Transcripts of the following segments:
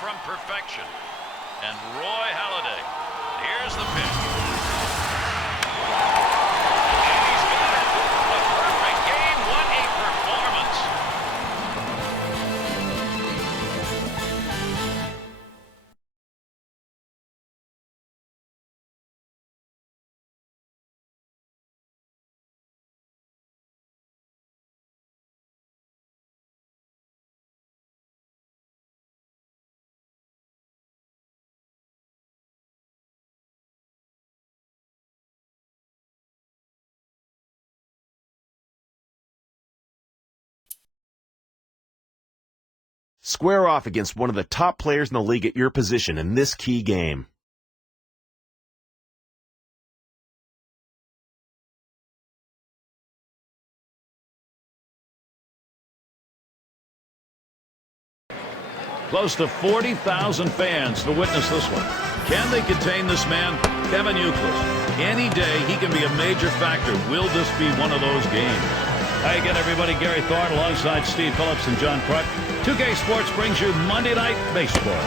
from perfection. And Roy Halladay. Here's the pitch. And he's got it. A perfect game. What a performance. Square off against one of the top players in the league at your position in this key game. Close to 40,000 fans to witness this one. Can they contain this man? Kevin Youkilis. Any day he can be a major factor. Will this be one of those games? Hi again, everybody. Gary Thorne alongside Steve Phillips and John Kruk. 2K Sports brings you Monday Night Baseball.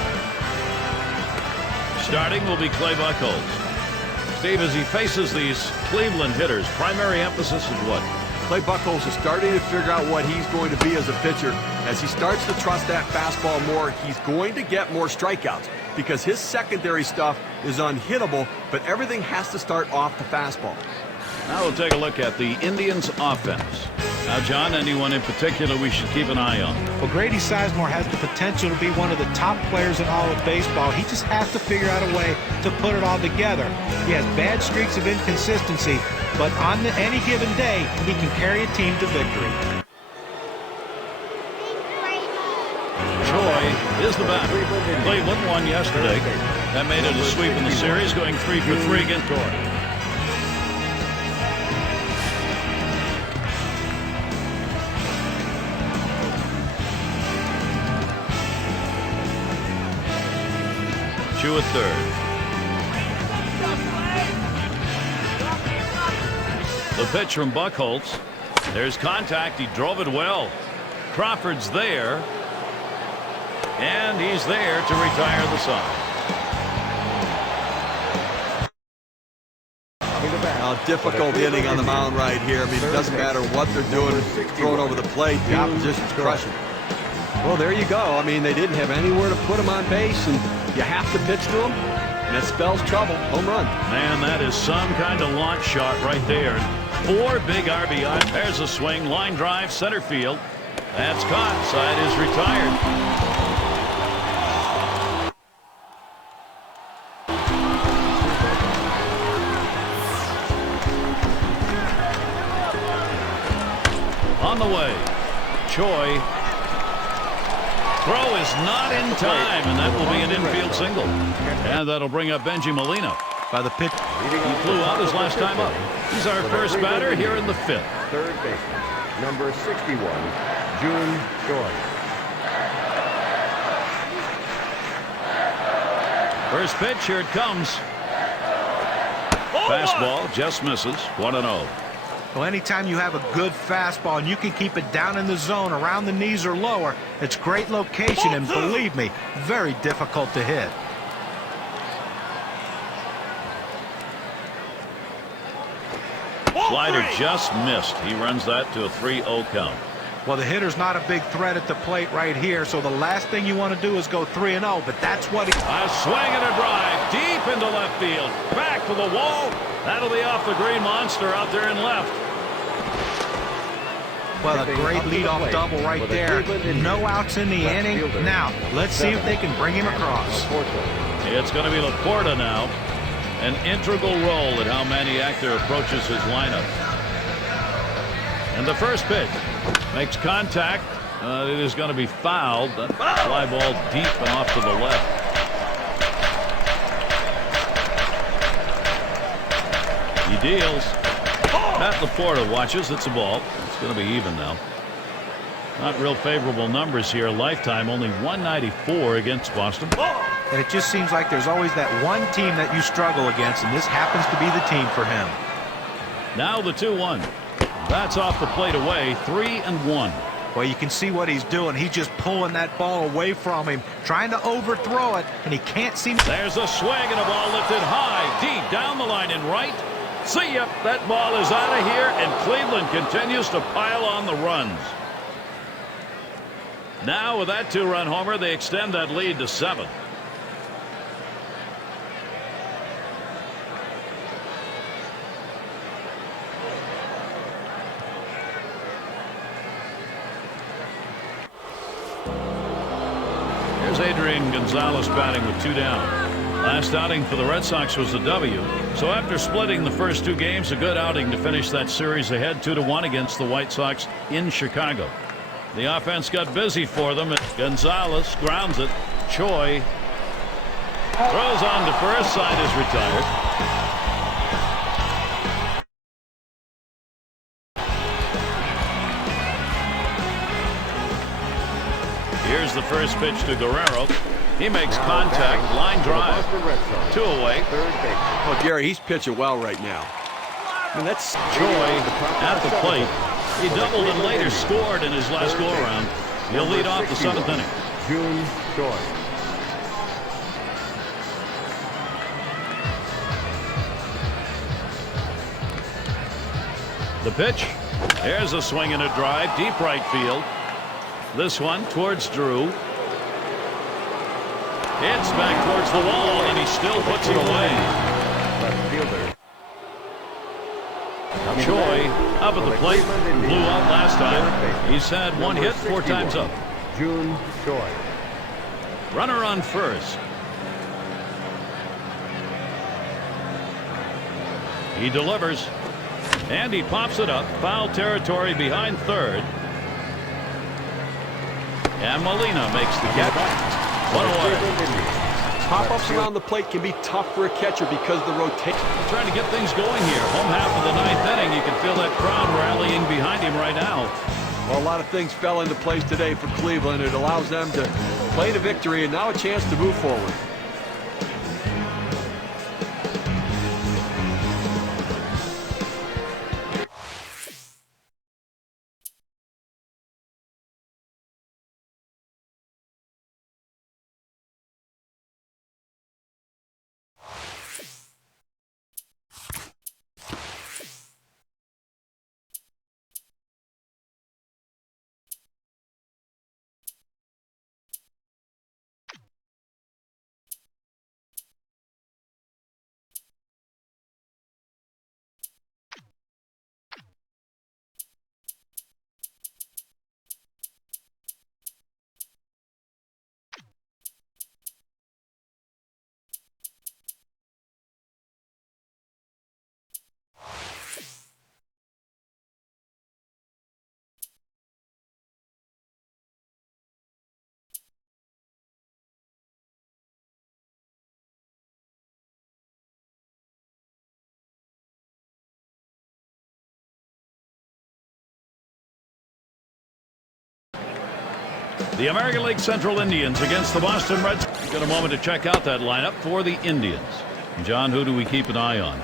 Starting will be Clay Buchholz. Steve, as he faces these Cleveland hitters, primary emphasis is what? Clay Buchholz is starting to figure out what he's going to be as a pitcher. As he starts to trust that fastball more, he's going to get more strikeouts because his secondary stuff is unhittable, but everything has to start off the fastball. Now we'll take a look at the Indians' offense. Now, John, anyone in particular we should keep an eye on? Well, Grady Sizemore has the potential to be one of the top players in all of baseball. He just has to figure out a way to put it all together. He has bad streaks of inconsistency, but on any given day, he can carry a team to victory. Choi is the batter. Cleveland won yesterday. That made it a sweep in the series, going 3 for 3 against Choi. Chu at third. The pitch from Buchholz. There's contact. He drove it well. Crawford's there. And he's there to retire the side. Difficult inning on the mound right here. I mean, it doesn't matter what they're doing, throwing over the plate, the opposition's crushing. Well, there you go. I mean, they didn't have anywhere to put him on base, and you have to pitch to him, and it spells trouble. Home run. Man, that is some kind of launch shot right there. 4 big RBI. There's a swing. Line drive, center field. That's caught. Side is retired. On the way. Choi. Throw is not in time, and that will be an infield single. And that'll bring up Benji Molina. By the pitch. He flew out his last time up. He's our first batter here in the 5th. Third baseman, number 61, June Short. First pitch, here it comes. Fastball just misses. 1-0. Well, anytime you have a good fastball and you can keep it down in the zone around the knees or lower, it's great location, and believe me, very difficult to hit. Slider just missed. He runs that to a 3-0 count. Well, the hitter's not a big threat at the plate right here, so the last thing you want to do is go 3-0, but that's what he... A swing and a drive deep into left field. Back to the wall. That'll be off the green monster out there in left. Well, a great leadoff double right there. No outs in the inning. Now, let's see if they can bring him across. It's going to be Laporta now. An integral role in how Maniactor approaches his lineup. And the first pitch makes contact. It is going to be fouled. That fly ball deep and off to the left. He deals. Matt Laporta watches. It's a ball. It's going to be even now. Not real favorable numbers here. Lifetime only 194 against Boston. And it just seems like there's always that one team that you struggle against, and this happens to be the team for him. Now the 2-1. That's off the plate away. 3-1. Well, you can see what he's doing. He's just pulling that ball away from him, trying to overthrow it, and he can't seem to... There's a swing and a ball lifted high, deep down the line in right. See ya. That ball is out of here, and Cleveland continues to pile on the runs. Now, with that two-run homer, they extend that lead to 7. Here's Adrian Gonzalez batting with 2 down. Last outing for the Red Sox was a W. So after splitting the first 2 games, a good outing to finish that series ahead 2-1 against the White Sox in Chicago. The offense got busy for them. Gonzalez grounds it. Choi throws on to first. Side is retired. Here's the first pitch to Guerrero. He makes contact. Line drive. 2 away. Oh, Gary, he's pitching well right now. I mean, that's Choi at the plate. He doubled and later scored in his last go-around. He'll lead off the 7th inning. June Choi. The pitch. There's a swing and a drive. Deep right field. This one towards Drew. It's back towards the wall, and he still puts it away. Left fielder. Choi up at the plate. Blew out last time. He's had 1 hit, 4 times up. June Choi. Runner on first. He delivers. And he pops it up. Foul territory behind third. And Molina makes the catch. 1 away. pop-ups around the plate can be tough for a catcher because of the rotation. Trying to get things going here. Home half of the 9th inning. You can feel that crowd rallying behind him right now. Well, a lot of things fell into place today for Cleveland. It allows them to play to victory and now a chance to move forward. The American League Central Indians against the Boston Red Sox. Got a moment to check out that lineup for the Indians. John, who do we keep an eye on?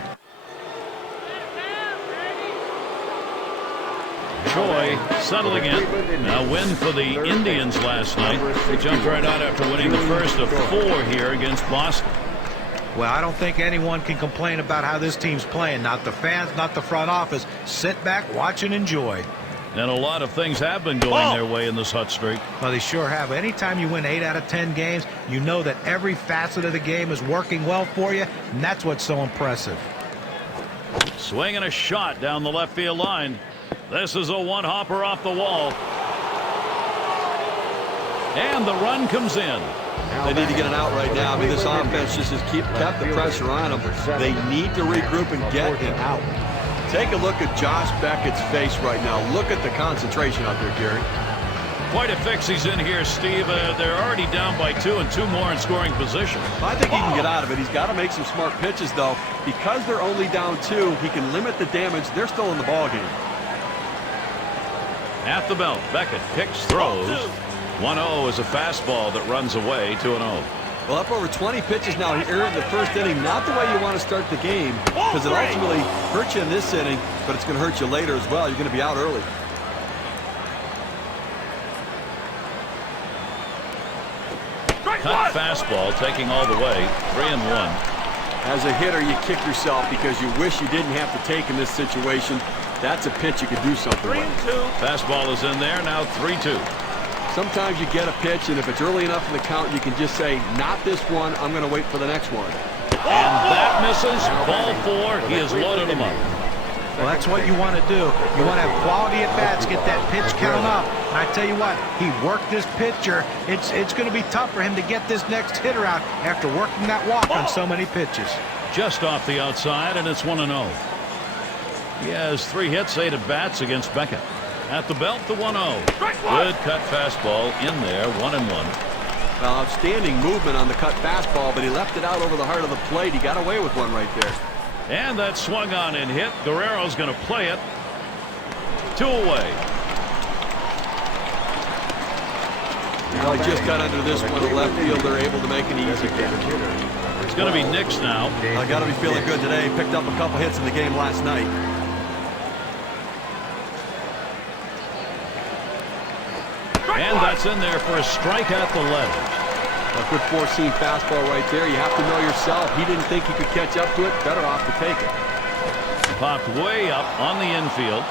Choi settling in. Now win for the Indians last night. They jumped right out after winning the first of 4 here against Boston. Well, I don't think anyone can complain about how this team's playing. Not the fans, not the front office. Sit back, watch, and enjoy. And a lot of things have been going their way in this hot streak. Well, they sure have. Anytime you win 8 out of 10 games, you know that every facet of the game is working well for you, and that's what's so impressive. Swing and a shot down the left field line. This is a one-hopper off the wall. And the run comes in. They need to get an out right now. I mean, this offense just has kept the pressure on them. They need to regroup and get an out. Take a look at Josh Beckett's face right now. Look at the concentration out there, Gary. Quite a fix he's in here, Steve. They're already down by 2 and 2 more in scoring position. I think he can get out of it. He's got to make some smart pitches, though. Because they're only down 2, he can limit the damage. They're still in the ballgame. At the belt, Beckett picks, throws. 1-0 is a fastball that runs away. 2-0. Well, up over 20 pitches now here in the first inning. Not the way you want to start the game, because it ultimately hurts you in this inning, but it's going to hurt you later as well. You're going to be out early. Cut fastball taking all the way. 3-1. As a hitter, you kick yourself because you wish you didn't have to take in this situation. That's a pitch you could do something with. Fastball is in there. Now 3-2. Sometimes you get a pitch, and if it's early enough in the count, you can just say, not this one, I'm going to wait for the next one. And that misses. Ball 4. He has loaded him up. Well, that's what you want to do. You want to have quality at bats, get that pitch count up. And I tell you what, he worked this pitcher. It's going to be tough for him to get this next hitter out after working that walk on so many pitches. Just off the outside, and it's 1-0. He has 3 hits, 8 at bats against Beckett. At the belt, the 1-0. Good cut fastball in there, 1-1. Well, outstanding movement on the cut fastball, but he left it out over the heart of the plate. He got away with one right there. And that swung on and hit. Guerrero's going to play it. 2 away. Well, he just got under this one. The left fielder able to make an easy catch. It's going to be Nix now. I got to be feeling good today. Picked up a couple hits in the game last night. And that's in there for a strike at the ledge. A good four-seam fastball right there. You have to know yourself. He didn't think he could catch up to it. Better off to take it. Popped way up on the infield.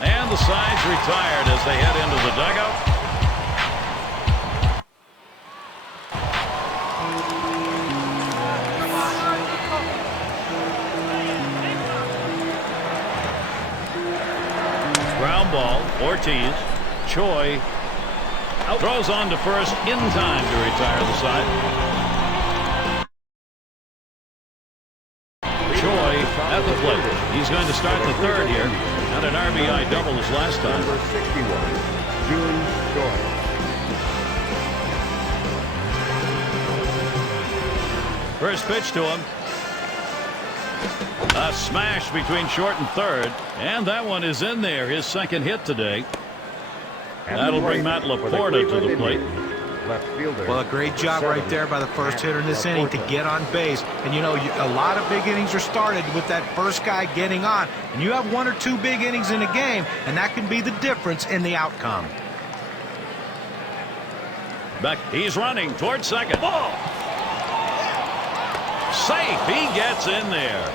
And the side's retired as they head into the dugout. Ground ball. Ortiz. Choi throws on to first in time to retire the side. Choi at the plate. He's going to start the third here. Had an RBI double his last time. Number 61, June Choi. First pitch to him. A smash between short and third. And that one is in there. His second hit today. That'll bring Matt Laporta to the plate. Left fielder. Well, a great job right there by the first hitter in this inning to get on base. And, you know, a lot of big innings are started with that first guy getting on. And you have 1 or 2 big innings in a game, and that can be the difference in the outcome. Beck, he's running towards second. Ball. Safe. He gets in there.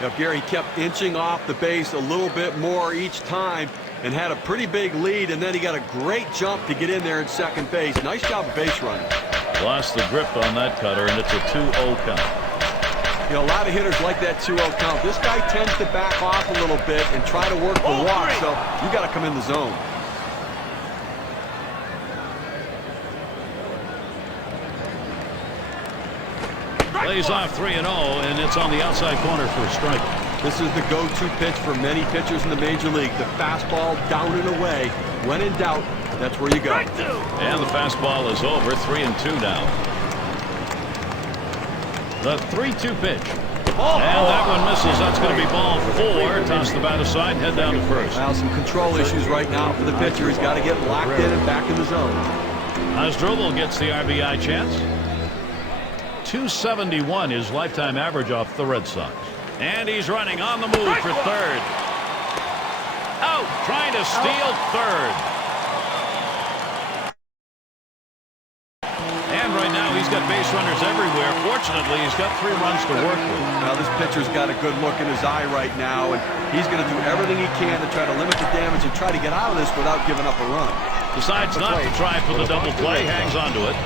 Now, Gary kept inching off the base a little bit more each time and had a pretty big lead, and then he got a great jump to get in there at second base. Nice job of base running. Lost the grip on that cutter, and it's a 2-0 count. You know, a lot of hitters like that 2-0 count. This guy tends to back off a little bit and try to work the walk, so you got to come in the zone. Plays off 3-0, and it's on the outside corner for a strike. This is the go-to pitch for many pitchers in the major league. The fastball down and away. When in doubt, that's where you go. And the fastball is over. 3-2 now. The 3-2 pitch. And that one misses. That's going to be ball 4. Toss the bat aside, head down to first. Well, some control issues right now for the pitcher. He's got to get locked in and back in the zone. Asdrubal gets the RBI chance. 271 his lifetime average off the Red Sox. And he's running on the move for third. Out, trying to steal third. And right now he's got base runners everywhere. Fortunately, he's got 3 runs to work with. Now this pitcher's got a good look in his eye right now, and he's going to do everything he can to try to limit the damage and try to get out of this without giving up a run. Decides not to try for the double play, hangs on to it.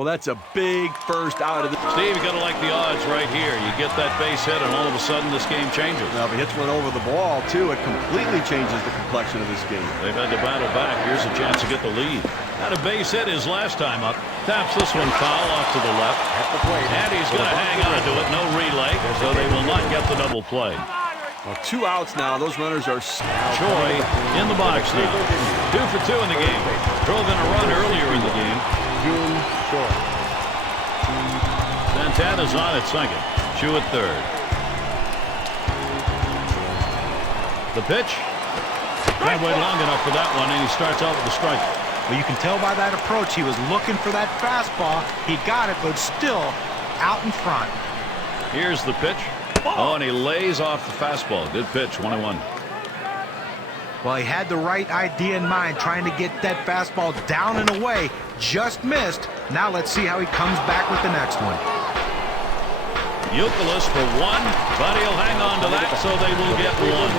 Well, that's a big first out of the... Steve, you got to like the odds right here. You get that base hit, and all of a sudden this game changes. Now, if he hits one over the ball, too, it completely changes the complexion of this game. They've had to battle back. Here's a chance to get the lead. Had a base hit his last time up. Taps this one foul off to the left. And he's going to hang on to it. No relay, so they will not get the double play. Well, 2 outs now. Those runners are... Choi in the box now. 2 for 2 in the game. Drove in a run earlier in the game. June Choi. Santana's on at second. Chu at third. The pitch. Can't wait long enough for that one, and he starts out with a strike. Well, you can tell by that approach he was looking for that fastball. He got it, but still out in front. Here's the pitch. Oh, and he lays off the fastball. Good pitch, 1-1. Well, he had the right idea in mind, trying to get that fastball down and away. Just missed. Now let's see how he comes back with the next one. Youkilis for one, but he'll hang on to that, so they will get one.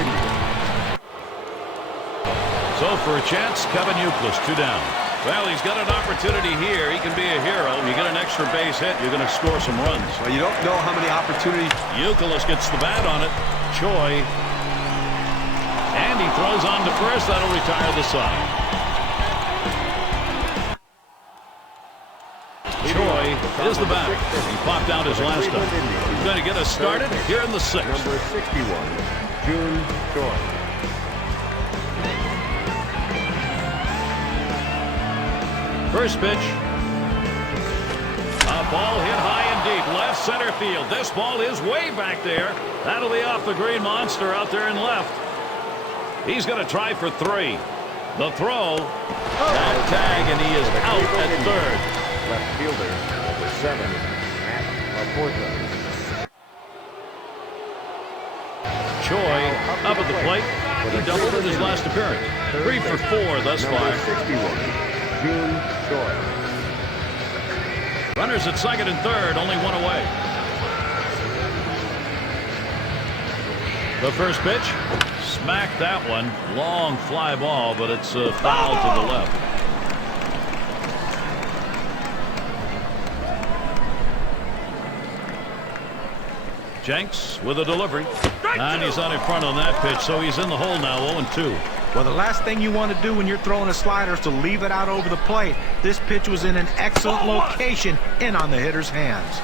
So for a chance, Kevin Youkilis, 2 down. Well, he's got an opportunity here. He can be a hero. You get an extra base hit, you're going to score some runs. Well, you don't know how many opportunities. Youkilis gets the bat on it. Choi. And he throws on to first. That'll retire the side. Choi is the batter. He popped out his last time. He's going to get us started here in the 6th. Number 61, June Choi. First pitch. A ball hit high and deep. Left center field. This ball is way back there. That'll be off the green monster out there in left. He's going to try for 3. The throw. That tag, and he is out at third. Left fielder, number 7, Matt Laporta. Choi up at the plate. He doubled in his last appearance. 3 for 4 thus far. Number 61, June Choi. Runners at second and third, only 1 away. The first pitch. Smacked that one. Long fly ball, but it's foul to the left. Jenks with a delivery. And he's out in front on that pitch, so he's in the hole now, 0-2. Well, the last thing you want to do when you're throwing a slider is to leave it out over the plate. This pitch was in an excellent location, in on the hitter's hands.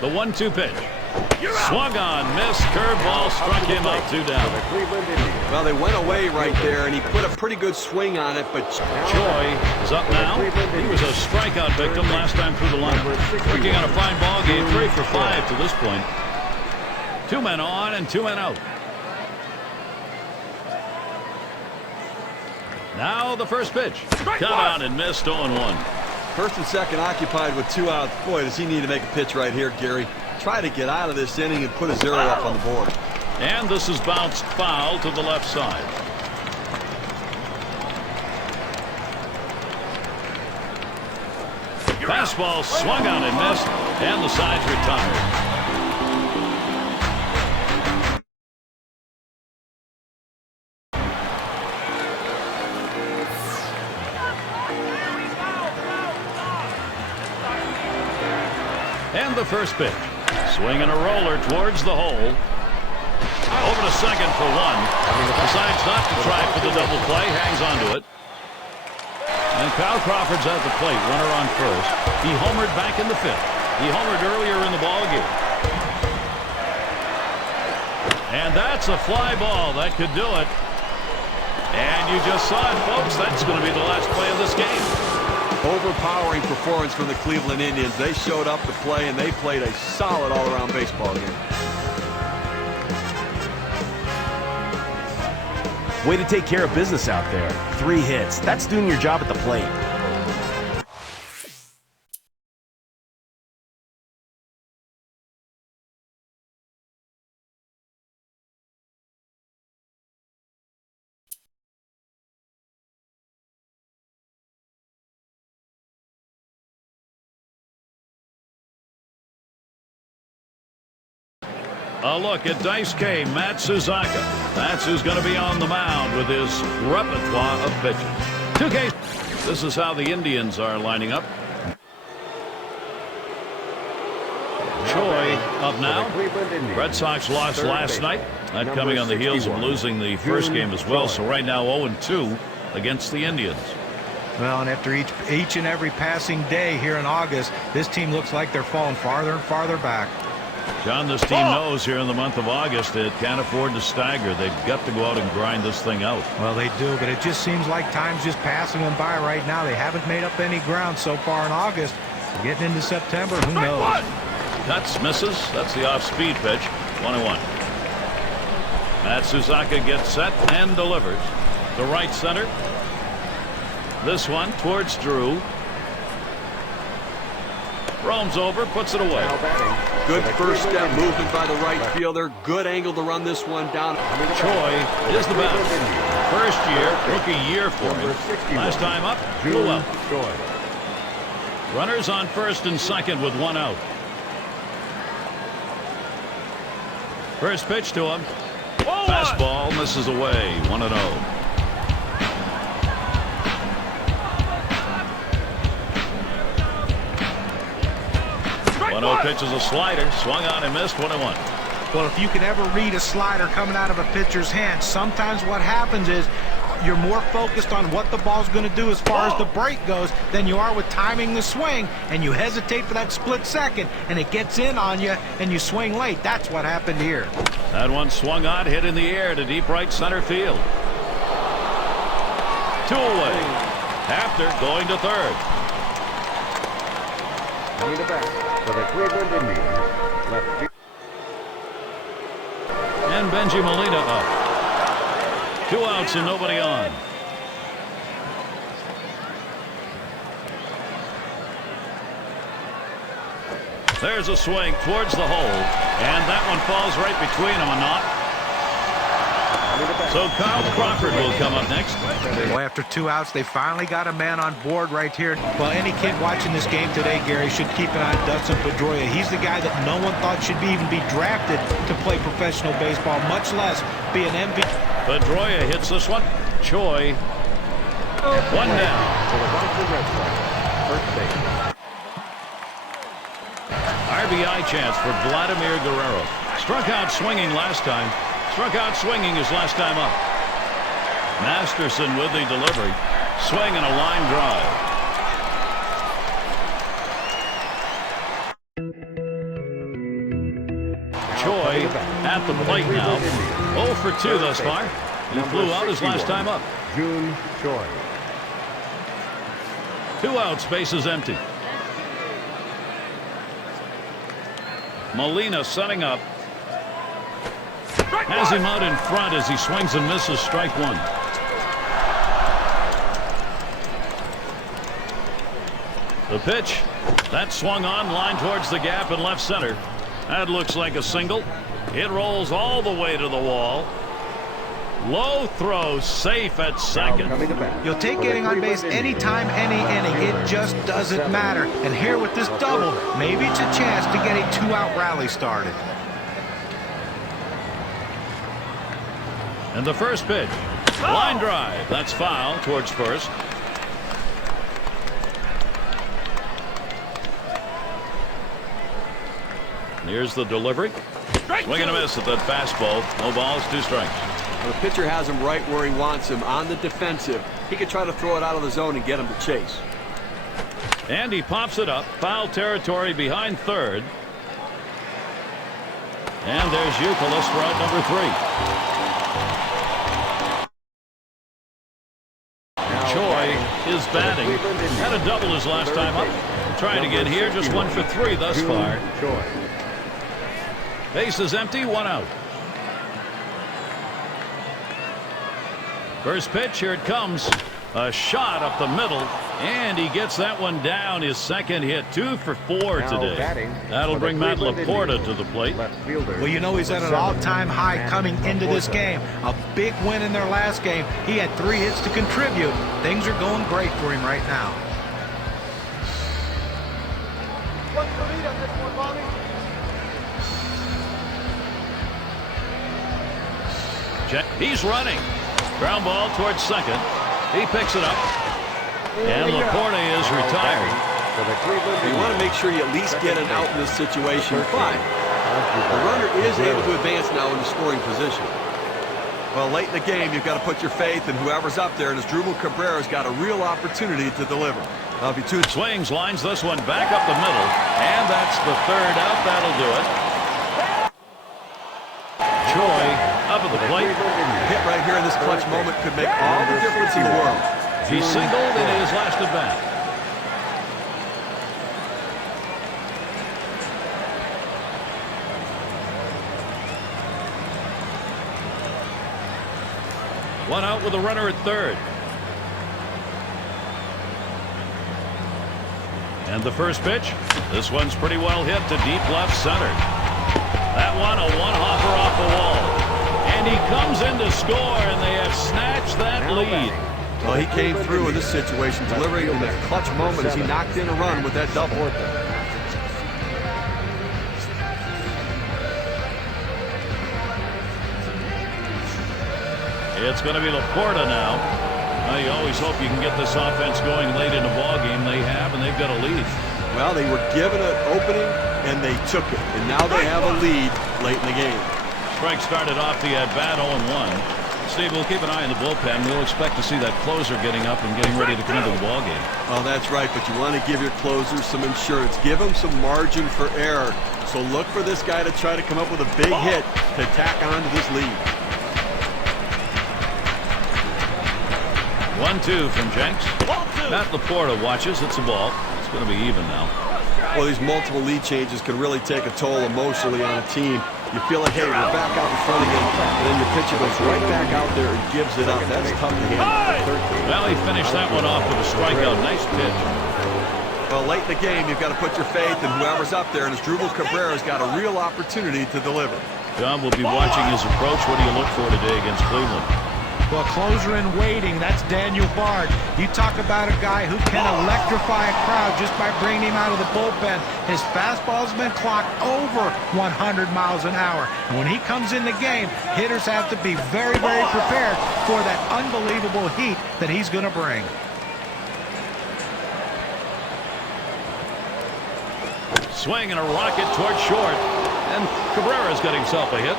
The 1-2 pitch. Swung on, missed, curveball, struck him out, 2 down. Well, they went away right there, and he put a pretty good swing on it, but Choi is up now. He was a strikeout victim last time through the lineup. Working on a fine ball game, 3 for 5 to this point. 2 men on and 2 men out. Now the first pitch. Cut on and missed, 0-1. first and second occupied with 2 outs. Boy, does he need to make a pitch right here, Gary. Try to get out of this inning and put a 0 up on the board. And this is bounced foul to the left side. Fastball swung on and missed, and the side's retired. And the first pitch. Swinging a roller towards the hole. Over to second for 1. Decides not to try for the double play. Hangs onto it. And Kyle Crawford's at the plate. Runner on first. He homered back in the 5th. He homered earlier in the ballgame. And that's a fly ball. That could do it. And you just saw it, folks. That's going to be the last play of this game. Overpowering performance from the Cleveland Indians. They showed up to play, and they played a solid all-around baseball game. Way to take care of business out there. 3 hits. That's doing your job at the plate. A look at Dice K, Matt Suzaka. That's who's going to be on the mound with his repertoire of pitches. 2K. This is how the Indians are lining up. Choi up now. Red Sox lost last night. That coming on the heels of losing the first game as well. So right now 0-2 against the Indians. Well, and after each and every passing day here in August, this team looks like they're falling farther and farther back. John, this team knows here in the month of August it can't afford to stagger. They've got to go out and grind this thing out. Well, they do, but it just seems like time's just passing them by right now. They haven't made up any ground so far in August. Getting into September, who knows? Cuts, misses. That's the off-speed pitch. 1-1. Matt Suzaka gets set and delivers. To right center. This one towards Drew. Roams over, puts it away. Now batting. Good first step movement by the right fielder. Good angle to run this one down. Choi is the batter. First year, rookie year for him. 61. Last time up, blew June up. Choi. Runners on first and second with one out. First pitch to him. Fastball misses away. 1-0. 1-0 pitch is a slider. Swung on and missed. 1-1. Well, if you can ever read a slider coming out of a pitcher's hand, sometimes what happens is you're more focused on what the ball's going to do as far as the break goes than you are with timing the swing, and you hesitate for that split second, and it gets in on you, and you swing late. That's what happened here. That one swung on, hit in the air to deep right center field. 2 away. After going to third. Coming to bat for the Cleveland Indians. Left field. And Benji Molina up. 2 outs and nobody on. There's a swing towards the hole, and that one falls right between them and not. So Kyle Crawford will come up next. Well, after 2 outs, they finally got a man on board right here. Well, any kid watching this game today, Gary, should keep an eye on Dustin Pedroia. He's the guy that no one thought should even be drafted to play professional baseball, much less be an MVP. Pedroia hits this one. Choi. 1 down. For the Boston Red Sox. First base. RBI chance for Vladimir Guerrero. Struck out swinging last time. Struck out swinging his last time up. Masterson with the delivery. Swing and a line drive. Choi at the plate now. 0 for 2 thus far. He flew out his last time up. June Choi. 2 outs, bases empty. Molina setting up. Has him out in front as he swings and misses. Strike 1. The pitch. That swung on, line towards the gap in left center. That looks like a single. It rolls all the way to the wall. Low throw, safe at second. You'll take getting on base anytime, any inning. It just doesn't matter. And here with this double, maybe it's a chance to get a 2-out rally started. And the first pitch. Line drive. That's foul towards first. Here's the delivery. Swing and a miss at that fastball. No balls, 2 strikes. Well, the pitcher has him right where he wants him, on the defensive. He could try to throw it out of the zone and get him to chase. And he pops it up. Foul territory behind third. And there's Youkilis for out number 3. Choi is batting. Had a double his last time up. Trying again here. Just 1 for 3 thus far. Base is empty. 1 out. First pitch. Here it comes. A shot up the middle. And he gets that one down. His second hit. 2 for 4 today. That'll bring Matt Laporta to the plate. Well, you know he's at an all-time high coming into this game. A big win in their last game. He had 3 hits to contribute. Things are going great for him right now. He's running. Ground ball towards second. He picks it up. And Laporta is retired. You want to make sure you at least get an out in this situation, but the runner is able to advance now in the scoring position. Well, late in the game, you've got to put your faith in whoever's up there, and Asdrubal Cabrera's got a real opportunity to deliver. That'll be 2 swings, lines this one back up the middle, and that's the 3rd out. That'll do it. Choi up at the plate. Hit right here in this clutch moment could make all the difference in the world. He singled in his last at bat. One out with a runner at third. And the first pitch, this one's pretty well hit to deep left center. That one, a one-hopper off the wall. And he comes in to score, and they have snatched that lead. Well, he came through in this situation, delivering in that clutch moment as he knocked in a run with that double. It's going to be Laporta now. Well, you always hope you can get this offense going late in the ball game. They have, and they've got a lead. Well, they were given an opening, and they took it. And now they have a lead late in the game. Strike started off the at-bat 0-1. Steve, we'll keep an eye on the bullpen. We'll expect to see that closer getting up and getting ready to come into the ball game. Oh, that's right, but you want to give your closers some insurance. Give them some margin for error. So look for this guy to try to come up with a big hit to tack on to this lead. 1-2 from Jenks. Matt Laporta watches. It's a ball. It's going to be even now. Well, these multiple lead changes can really take a toll emotionally on a team. You feel like, hey, we're back out in front again, and then your pitcher goes right back out there and gives it up. That's tough to handle. Well, he finished that one off with a strikeout. Nice pitch. Well, late in the game, you've got to put your faith in whoever's up there, and Asdrubal Cabrera's got a real opportunity to deliver. John will be watching his approach. What do you look for today against Cleveland? Well, closer in waiting, that's Daniel Bard. You talk about a guy who can electrify a crowd just by bringing him out of the bullpen. His fastball's been clocked over 100 miles an hour. And when he comes in the game, hitters have to be very, very prepared for that unbelievable heat that he's going to bring. Swing and a rocket toward short. And Cabrera's got himself a hit.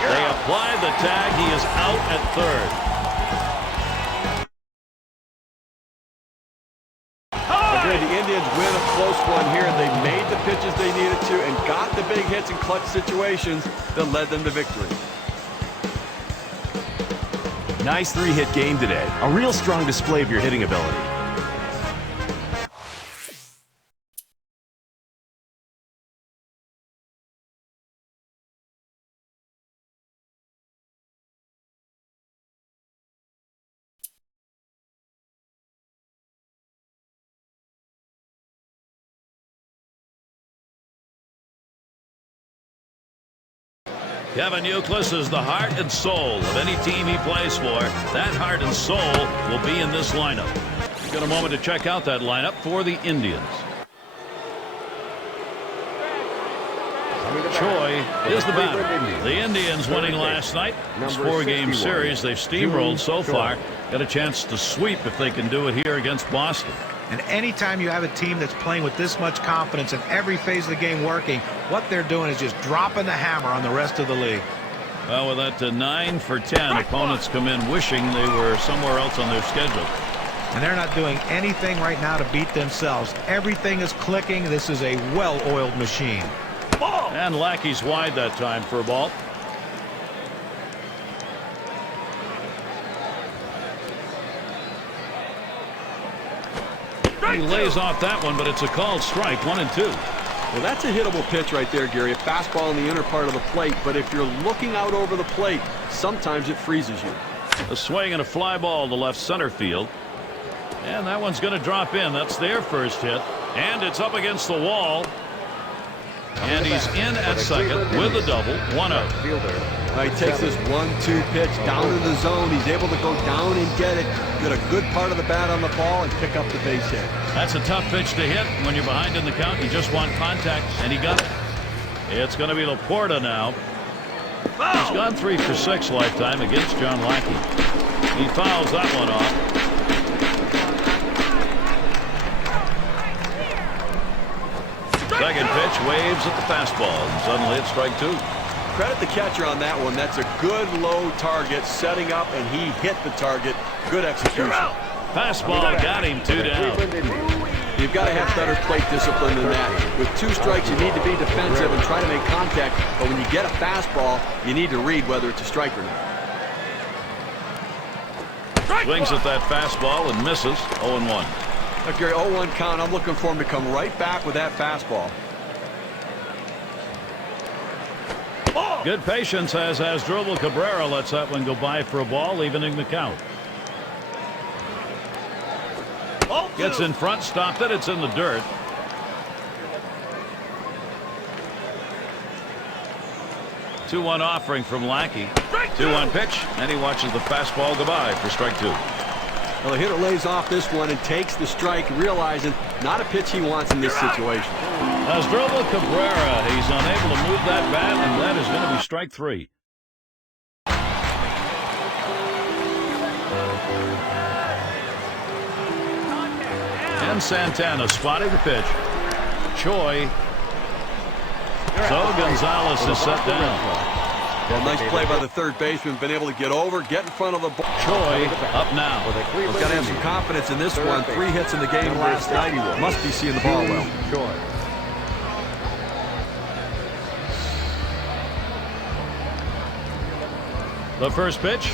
They apply the tag. He is out at third. Okay, the Indians win a close one here. They made the pitches they needed to and got the big hits in clutch situations that led them to victory. Nice three-hit game today. A real strong display of your hitting ability. Kevin Youkilis is the heart and soul of any team he plays for. That heart and soul will be in this lineup. We've got a moment to check out that lineup for the Indians. Choi is the batter. The Indians winning last night. This four-game series, they've steamrolled so far. Got a chance to sweep if they can do it here against Boston. And anytime you have a team that's playing with this much confidence and every phase of the game working, what they're doing is just dropping the hammer on the rest of the league. Well, with that 9 for 10, opponents come in wishing they were somewhere else on their schedule. And they're not doing anything right now to beat themselves. Everything is clicking. This is a well-oiled machine. And Lackey's wide that time for a ball. He lays off that one, but it's a called strike, 1-2. Well, that's a hittable pitch right there, Gary. A fastball in the inner part of the plate, but if you're looking out over the plate, sometimes it freezes you. A swing and a fly ball to left center field. And that one's going to drop in. That's their first hit. And it's up against the wall. And he's in at second with a double, 1-0. He takes this 1-2 pitch down to the zone. He's able to go down and get it. Get a good part of the bat on the ball and pick up the base hit. That's a tough pitch to hit. When you're behind in the count, you just want contact, and he got it. It's going to be Laporta now. He's gone 3 for 6 lifetime against John Lackey. He fouls that one off. Second pitch, waves at the fastball, and suddenly it's strike 2. Credit the catcher on that one. That's a good low target, setting up, and he hit the target. Good execution. Fastball got him 2 down. You've got to have better plate discipline than that. With 2 strikes, you need to be defensive and try to make contact, but when you get a fastball, you need to read whether it's a strike or not. Swings at that fastball and misses. 0-1. Gary, 0-1 count. I'm looking for him to come right back with that fastball. Good patience as Asdrubal Cabrera lets that one go by for a ball, evening the count. Gets in front, stopped it. It's in the dirt. Two-one offering from Lackey. 2-1 pitch, and he watches the fastball goodbye for strike two. Well, the hitter lays off this one and takes the strike, realizing not a pitch he wants in this situation. Asdrubal Cabrera, he's unable to move that bat, and that is going to be strike three. And Santana spotting the pitch. Choi. So Gonzalez is set down. Well, nice play by the third baseman. Been able to get over, get in front of the ball. Choi up now. He's got to have some confidence in this one. 3 hits in the game last night. Must be seeing the ball well. The first pitch.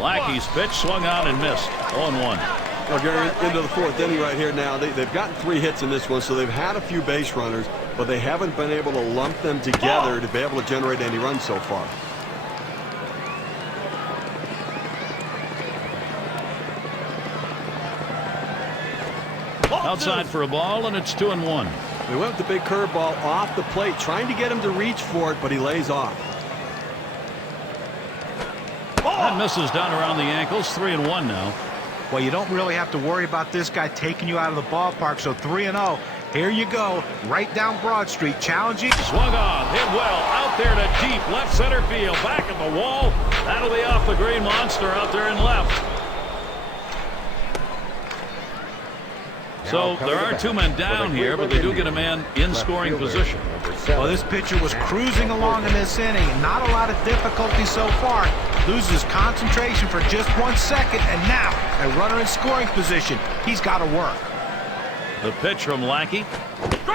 Lackey's pitch swung on and missed. 0-1. Well, Gary, into the fourth inning right here now. They've gotten 3 hits in this one, so they've had a few base runners, but they haven't been able to lump them together to be able to generate any runs so far. Outside for a ball, and it's 2-1. They went with the big curveball off the plate, trying to get him to reach for it, but he lays off. That misses down around the ankles. 3-1 now. Well, you don't really have to worry about this guy taking you out of the ballpark, so 3-0. Here you go, right down Broad Street, challenging. Swung on, hit well, out there to deep left center field, back at the wall. That'll be off the green monster out there in left. So there are 2 men down here, but they do get a man in scoring position. Well, this pitcher was cruising along in this inning. Not a lot of difficulty so far. Loses concentration for just 1 second, and now a runner in scoring position. He's got to work. The pitch from Lackey.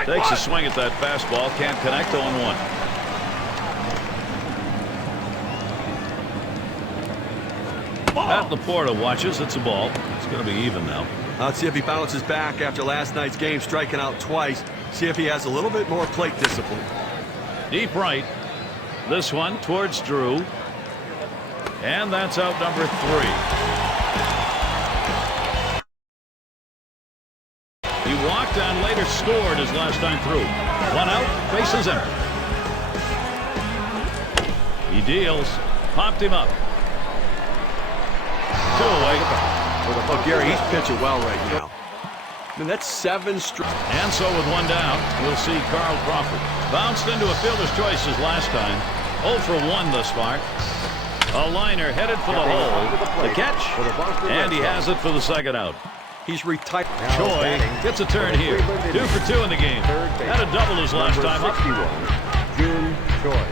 Takes a swing at that fastball. Can't connect. 0-1. Pat Laporta watches. It's a ball. It's going to be even now. Let's see if he bounces back after last night's game, striking out twice. See if he has a little bit more plate discipline. Deep right. This one towards Drew. And that's out number 3. He walked and later scored his last time through. 1 out, bases empty. He deals. Popped him up. 2 away. Oh, Gary, he's pitching well right now. I mean, that's 7 straight. And so with 1 down, we'll see Carl Crawford. Bounced into a fielder's choice his last time. 0 for 1 thus far. A liner headed for the hole. The catch. And he has it for the second out. He's retired. Choi gets a turn here. 2 for 2 in the game. Had a double his last time up. June Choi.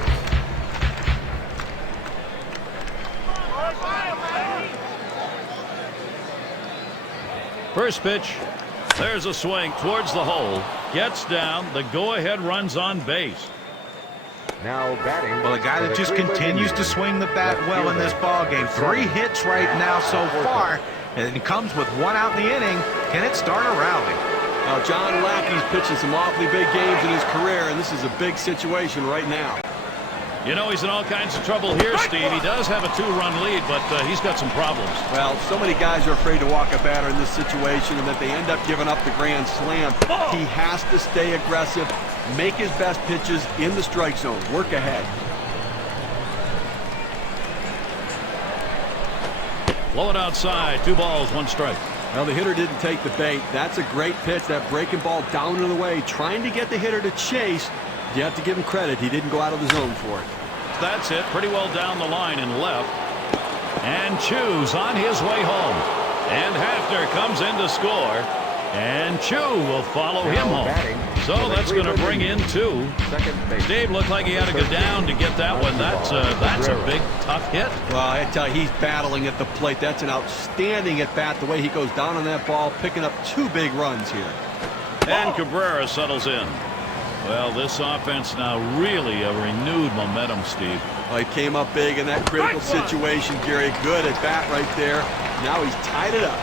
First pitch. There's a swing towards the hole. Gets down. The go-ahead runs on base. Now batting. Well, a guy that just continues to swing the bat well in this ball game. 3 hits right now so far, and it comes with 1 out in the inning. Can it start a rally? Now, John Lackey's pitching some awfully big games in his career, and this is a big situation right now. You know, he's in all kinds of trouble here, Steve. He does have a 2-run lead, but he's got some problems. Well, so many guys are afraid to walk a batter in this situation, and that they end up giving up the grand slam. He has to stay aggressive, make his best pitches in the strike zone, work ahead. Blow it outside. 2 balls, 1 strike. Well, the hitter didn't take the bait. That's a great pitch, that breaking ball down and away, trying to get the hitter to chase. You have to give him credit. He didn't go out of the zone for it. That's it. Pretty well down the line and left. And Chu's on his way home. And Hafner comes in to score. And Chu will follow him home. So that's going to bring in 2. Steve looked like he had to go down to get that one. That's a big, tough hit. Well, I tell you, he's battling at the plate. That's an outstanding at-bat, the way he goes down on that ball, picking up 2 big runs here. And Cabrera settles in. Well, this offense now really a renewed momentum, Steve. Well, he came up big in that critical situation, Gary. Good at bat right there. Now he's tied it up.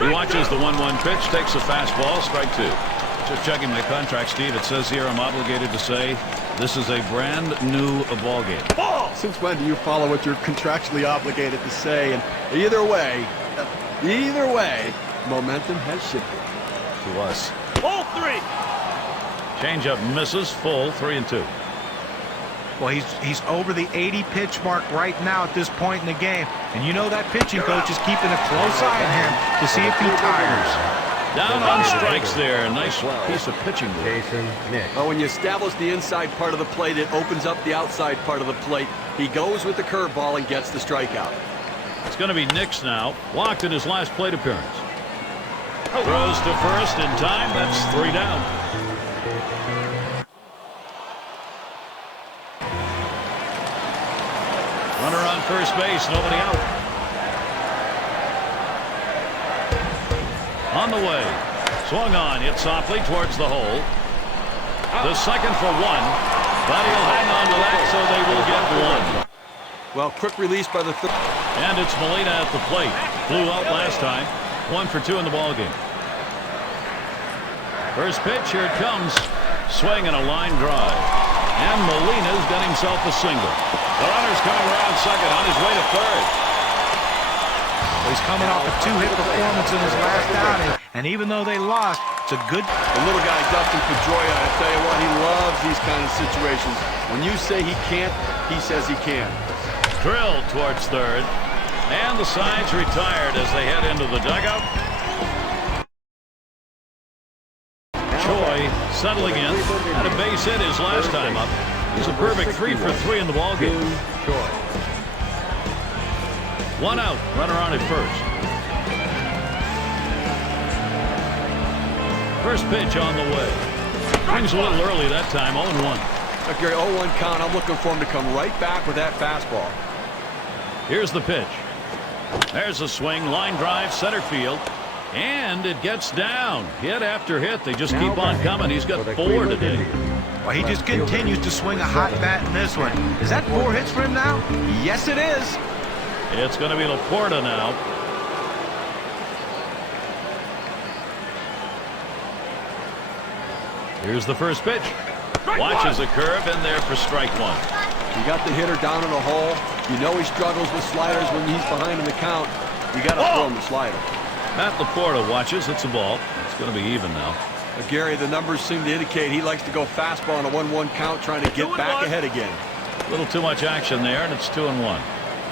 He watches the 1-1 pitch, takes a fastball, strike 2. Just checking my contract, Steve. It says here I'm obligated to say This is a brand new ball game. Since when do you follow what you're contractually obligated to say? And either way, momentum has shifted. To us. Ball 3. Changeup misses. Full 3-2. Well, he's over the 80 pitch mark right now at this point in the game. And you know that pitching coach is keeping a close eye on him to see if he tires. Down on strikes there. Nice piece of pitching. Oh, when you establish the inside part of the plate, it opens up the outside part of the plate. He goes with the curveball and gets the strikeout. It's going to be Nix now. Walked in his last plate appearance. Throws to first in time. That's 3 down. Runner on first base. Nobody out. On the way. Swung on. Hit softly towards the hole. The second for 1. But he'll hang on to that, so they will get 1. Well, quick release by the third. And it's Molina at the plate. Blew out last time. 1 for 2 in the ball game. First pitch, here it comes. Swing and a line drive. And Molina's got himself a single. The runner's coming around second on his way to third. He's coming off a 2-hit performance in his last outing. And even though they lost, it's a good... The little guy, Dustin Pedroia, I tell you what, he loves these kind of situations. When you say he can't, he says he can. Drilled towards third. And the sides retired as they head into the dugout. Choi settling in. Had a base hit his last time up. He's a perfect 3 for 3 in the ballgame. 1 out. Runner on at first. First pitch on the way. Brings a little early that time. 0-1. Gary, 0-1 count. I'm looking for him to come right back with that fastball. Here's the pitch. There's a swing. Line drive. Center field. And it gets down. Hit after hit. They just keep on coming. He's got 4 today. Well, he just continues to swing a hot bat in this one. Is that 4 hits for him now? Yes, it is. It's going to be Laporta now. Here's the first pitch. Watches a curve in there for strike 1. You got the hitter down in the hole. You know he struggles with sliders when he's behind in the count. You got to throw him the slider. Matt Laporta watches. It's a ball. It's going to be even now. Gary, the numbers seem to indicate he likes to go fastball on a 1-1 count, trying to get back ahead again. A little too much action there, and it's 2-1.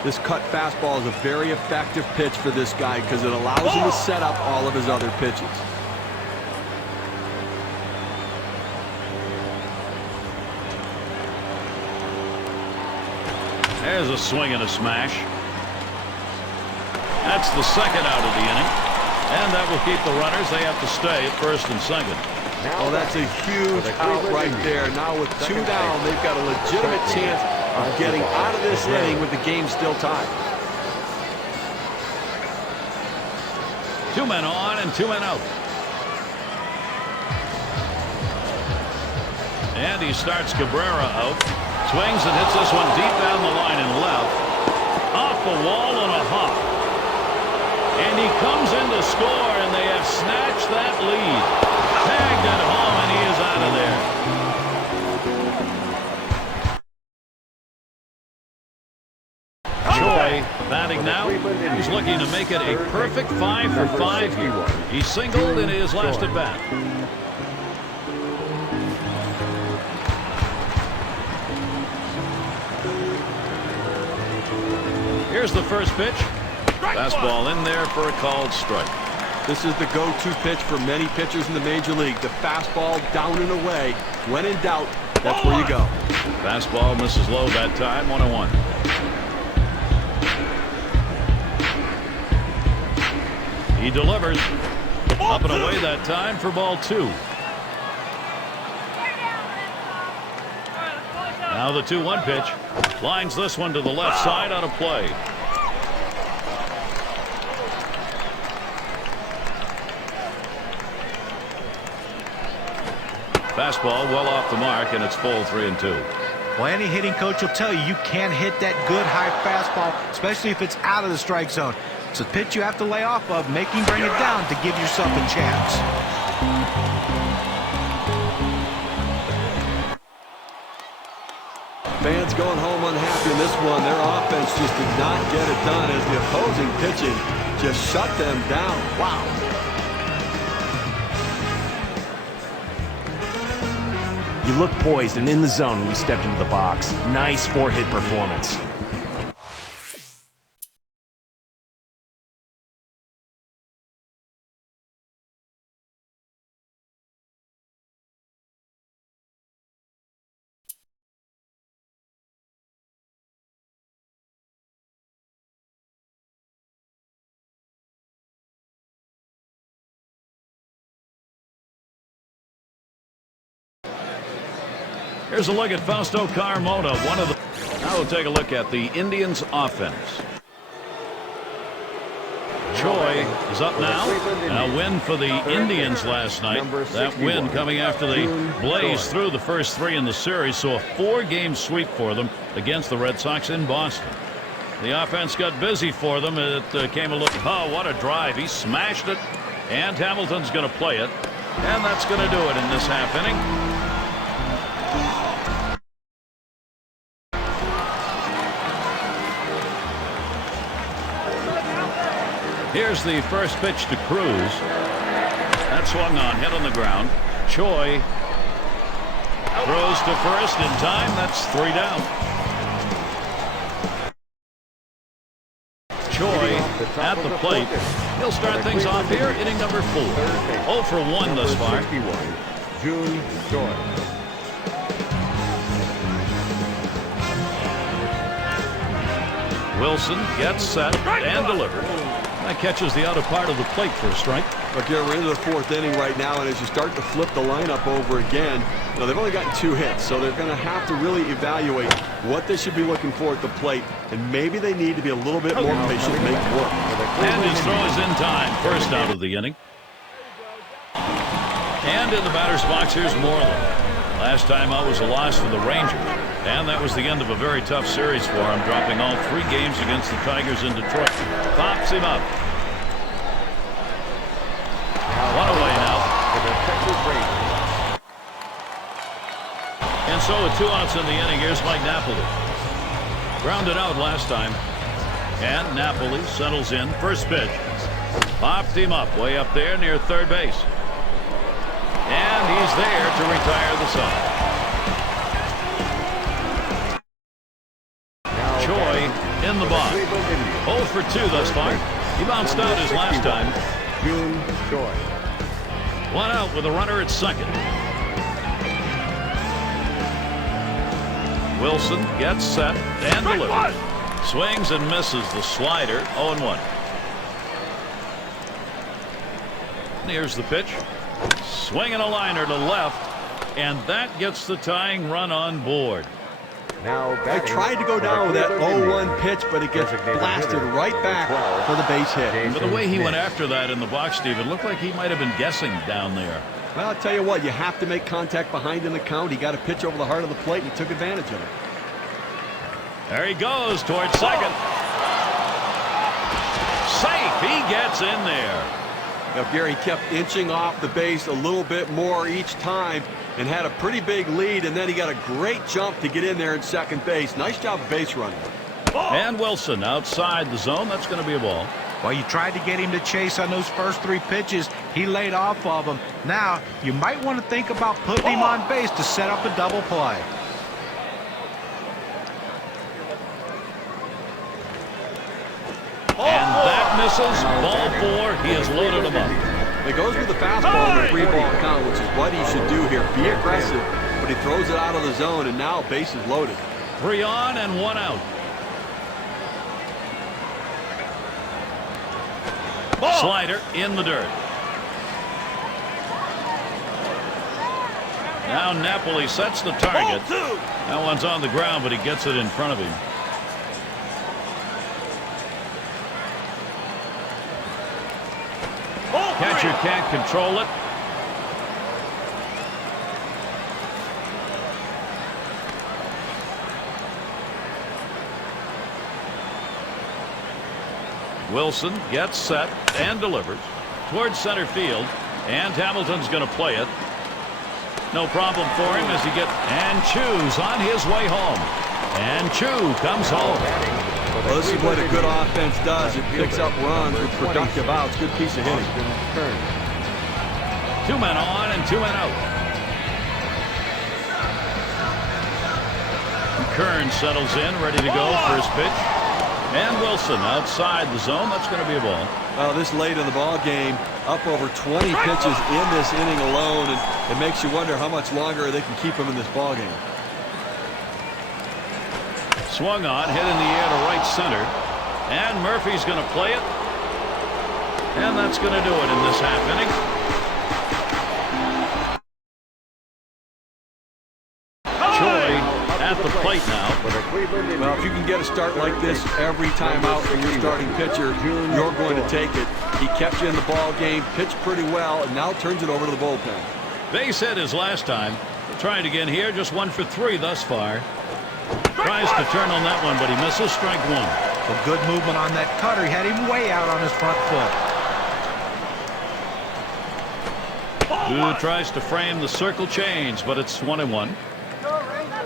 This cut fastball is a very effective pitch for this guy because it allows him to set up all of his other pitches. There's a swing and a smash. That's the second out of the inning. And that will keep the runners. They have to stay at first and second. Oh, that's a huge out right there. Now with 2 down, they've got a legitimate chance of getting out of this inning with the game still tied. 2 men on and 2 men out. And he starts Cabrera out. Swings and hits this one deep down the line and left. Off the wall and a hop. And he comes in to score, and they have snatched that lead. Tagged at home, and he is out of there. Choi batting now. He's looking to make it a perfect 5 for 5 here. He singled in his last at bat. Here's the first pitch. Fastball in there for a called strike. This is the go-to pitch for many pitchers in the major league. The fastball down and away. When in doubt, that's where you go. Fastball misses low that time. 1-1. He delivers. Up and away that time for ball 2. Now the 2-1 pitch. Lines this one to the left side out of play. Fastball well off the mark, and it's full 3-2. Well, any hitting coach will tell you you can't hit that good high fastball, especially if it's out of the strike zone. It's a pitch you have to lay off of, make him bring it down to give yourself a chance. going home unhappy in this one. Their offense just did not get it done as the opposing pitching just shut them down. Wow. You look poised and in the zone when you stepped into the box. Nice four-hit performance. Here's a look at Fausto Carmona, one of the... Now we'll take a look at the Indians' offense. Choi is up now. A win for the Indians last night. That win coming after they blazed through the first three in the series, so a four-game sweep for them against the Red Sox in Boston. The offense got busy for them. It came a look. Oh, what a drive. He smashed it, and Hamilton's going to play it, and that's going to do it in this half inning. Here's the first pitch to Cruz. That swung on, hit on the ground. Choi throws to first in time. That's 3 down. Choi at the plate. He'll start things off here, inning number 4. 0 for 1 thus far. June Choi. Wilson gets set and delivered. That catches the outer part of the plate for a strike. Look, we're into the 4th inning right now, and as you start to flip the lineup over again, they've only gotten 2 hits, so they're going to have to really evaluate what they should be looking for at the plate, and maybe they need to be a little bit more patient to make it work. And his throw is in time. First out of the inning. And in the batter's box, here's Moreland. Last time out was a loss for the Rangers, and that was the end of a very tough series for him, dropping all 3 games against the Tigers in Detroit. Pops him up. One away now. And so with 2 outs in the inning, here's Mike Napoli. Grounded out last time. And Napoli settles in. First pitch. Popped him up way up there near third base. And he's there to retire the side. Choi in the box. 0 for 2 thus far. He bounced out his last time. June Choi. 1 out with a runner at second. Wilson gets set and delivers. Swings and misses the slider. 0-1. Here's the pitch. Swinging a liner to left, and that gets the tying run on board. Now I tried to go down with that 0-1 pitch, but it gets blasted right back for the base hit. But the way he went after that in the box, Steve, it looked like he might have been guessing down there. Well, I'll tell you what, you have to make contact behind in the count. He got a pitch over the heart of the plate, and he took advantage of it. There he goes towards second. Safe. He gets in there. Now, Gary kept inching off the base a little bit more each time and had a pretty big lead, and then he got a great jump to get in there in second base. Nice job base running. And Wilson outside the zone. That's going to be a ball. Well, you tried to get him to chase on those first 3 pitches. He laid off of them. Now, you might want to think about putting him on base to set up a double play. And that misses. Ball 4. He has loaded him up. He goes with the fastball in the 3-ball count, which is what he should do here. Be aggressive, but he throws it out of the zone, and now base is loaded. 3 on and 1 out. Slider in the dirt. Now Napoli sets the target. That one's on the ground, but he gets it in front of him. Catcher can't control it. Wilson gets set and delivers towards center field, and Hamilton's going to play it. No problem for him as he gets and chews on his way home. And Chu comes home. Well, this is what a good offense does. It picks up runs with productive outs. Good piece of hitting. 2 men on and 2 men out. Kern settles in, ready to go for his pitch. And Wilson outside the zone. That's going to be a ball. Well, this late in the ball game, up over 20 pitches in this inning alone, and it makes you wonder how much longer they can keep him in this ball game. Swung on, hit in the air to right center. And Murphy's going to play it. And that's going to do it in this half inning. Troy at the plate now. Well, if you can get a start like this every time out from your starting pitcher, you're going to take it. He kept you in the ball game, pitched pretty well, and now turns it over to the bullpen. Base hit his last time. Trying again here, just 1 for 3 thus far. Tries to turn on that one, but he misses. Strike 1. A good movement on that cutter. He had him way out on his front foot. Who tries to frame the circle change, but it's 1-1.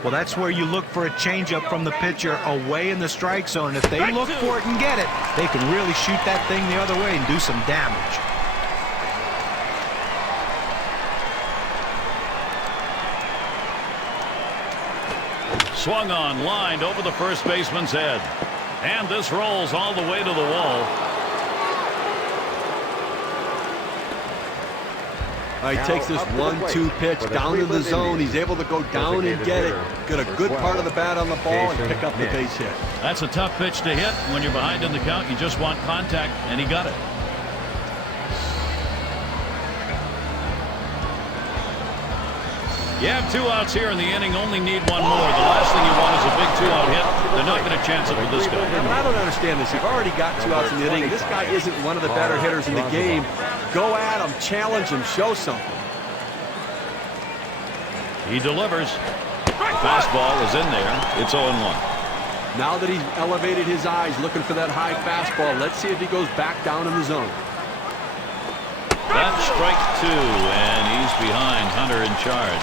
Well, that's where you look for a changeup from the pitcher away in the strike zone. If they look for it and get it, they can really shoot that thing the other way and do some damage. Swung on, lined over the first baseman's head. And this rolls all the way to the wall. He takes this 1-2 pitch down in the zone. He's able to go down and get it. Get a good part of the bat on the ball and pick up the base hit. That's a tough pitch to hit. When you're behind in the count, you just want contact, and he got it. You have 2 outs here in the inning, only need 1 more. The last thing you want is a big 2-out hit. They're not going to chance it with this guy. I don't understand this. You've already got 2 outs in the inning. This guy isn't one of the better hitters in the game. Go at him, challenge him, show something. He delivers. Fastball is in there. It's 0-1. Now that he's elevated his eyes, looking for that high fastball, let's see if he goes back down in the zone. That's strike 2, and he's behind. Hunter in charge.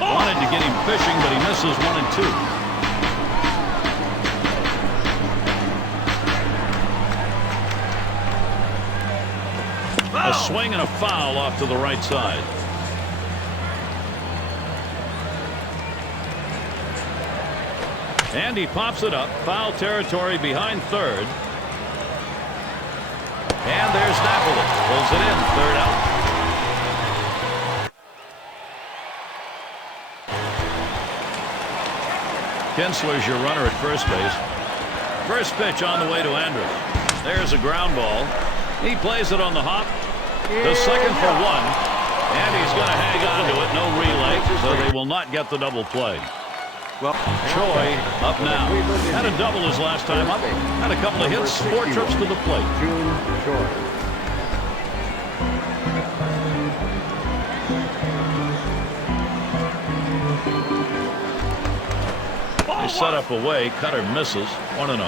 Wanted to get him fishing, but he misses 1 and 2. A swing and a foul off to the right side. And he pops it up. Foul territory behind third. And there's Napoli. Pulls it in. 3rd out. Kinsler's your runner at first base. First pitch on the way to Andrus. There's a ground ball. He plays it on the hop. The second for 1. And he's going to hang on to it. No relay, so they will not get the double play. Well, Troy up now. Had a double his last time up. Had a couple of hits, 4 trips to the plate. They set up away. Cutter misses. 1-0.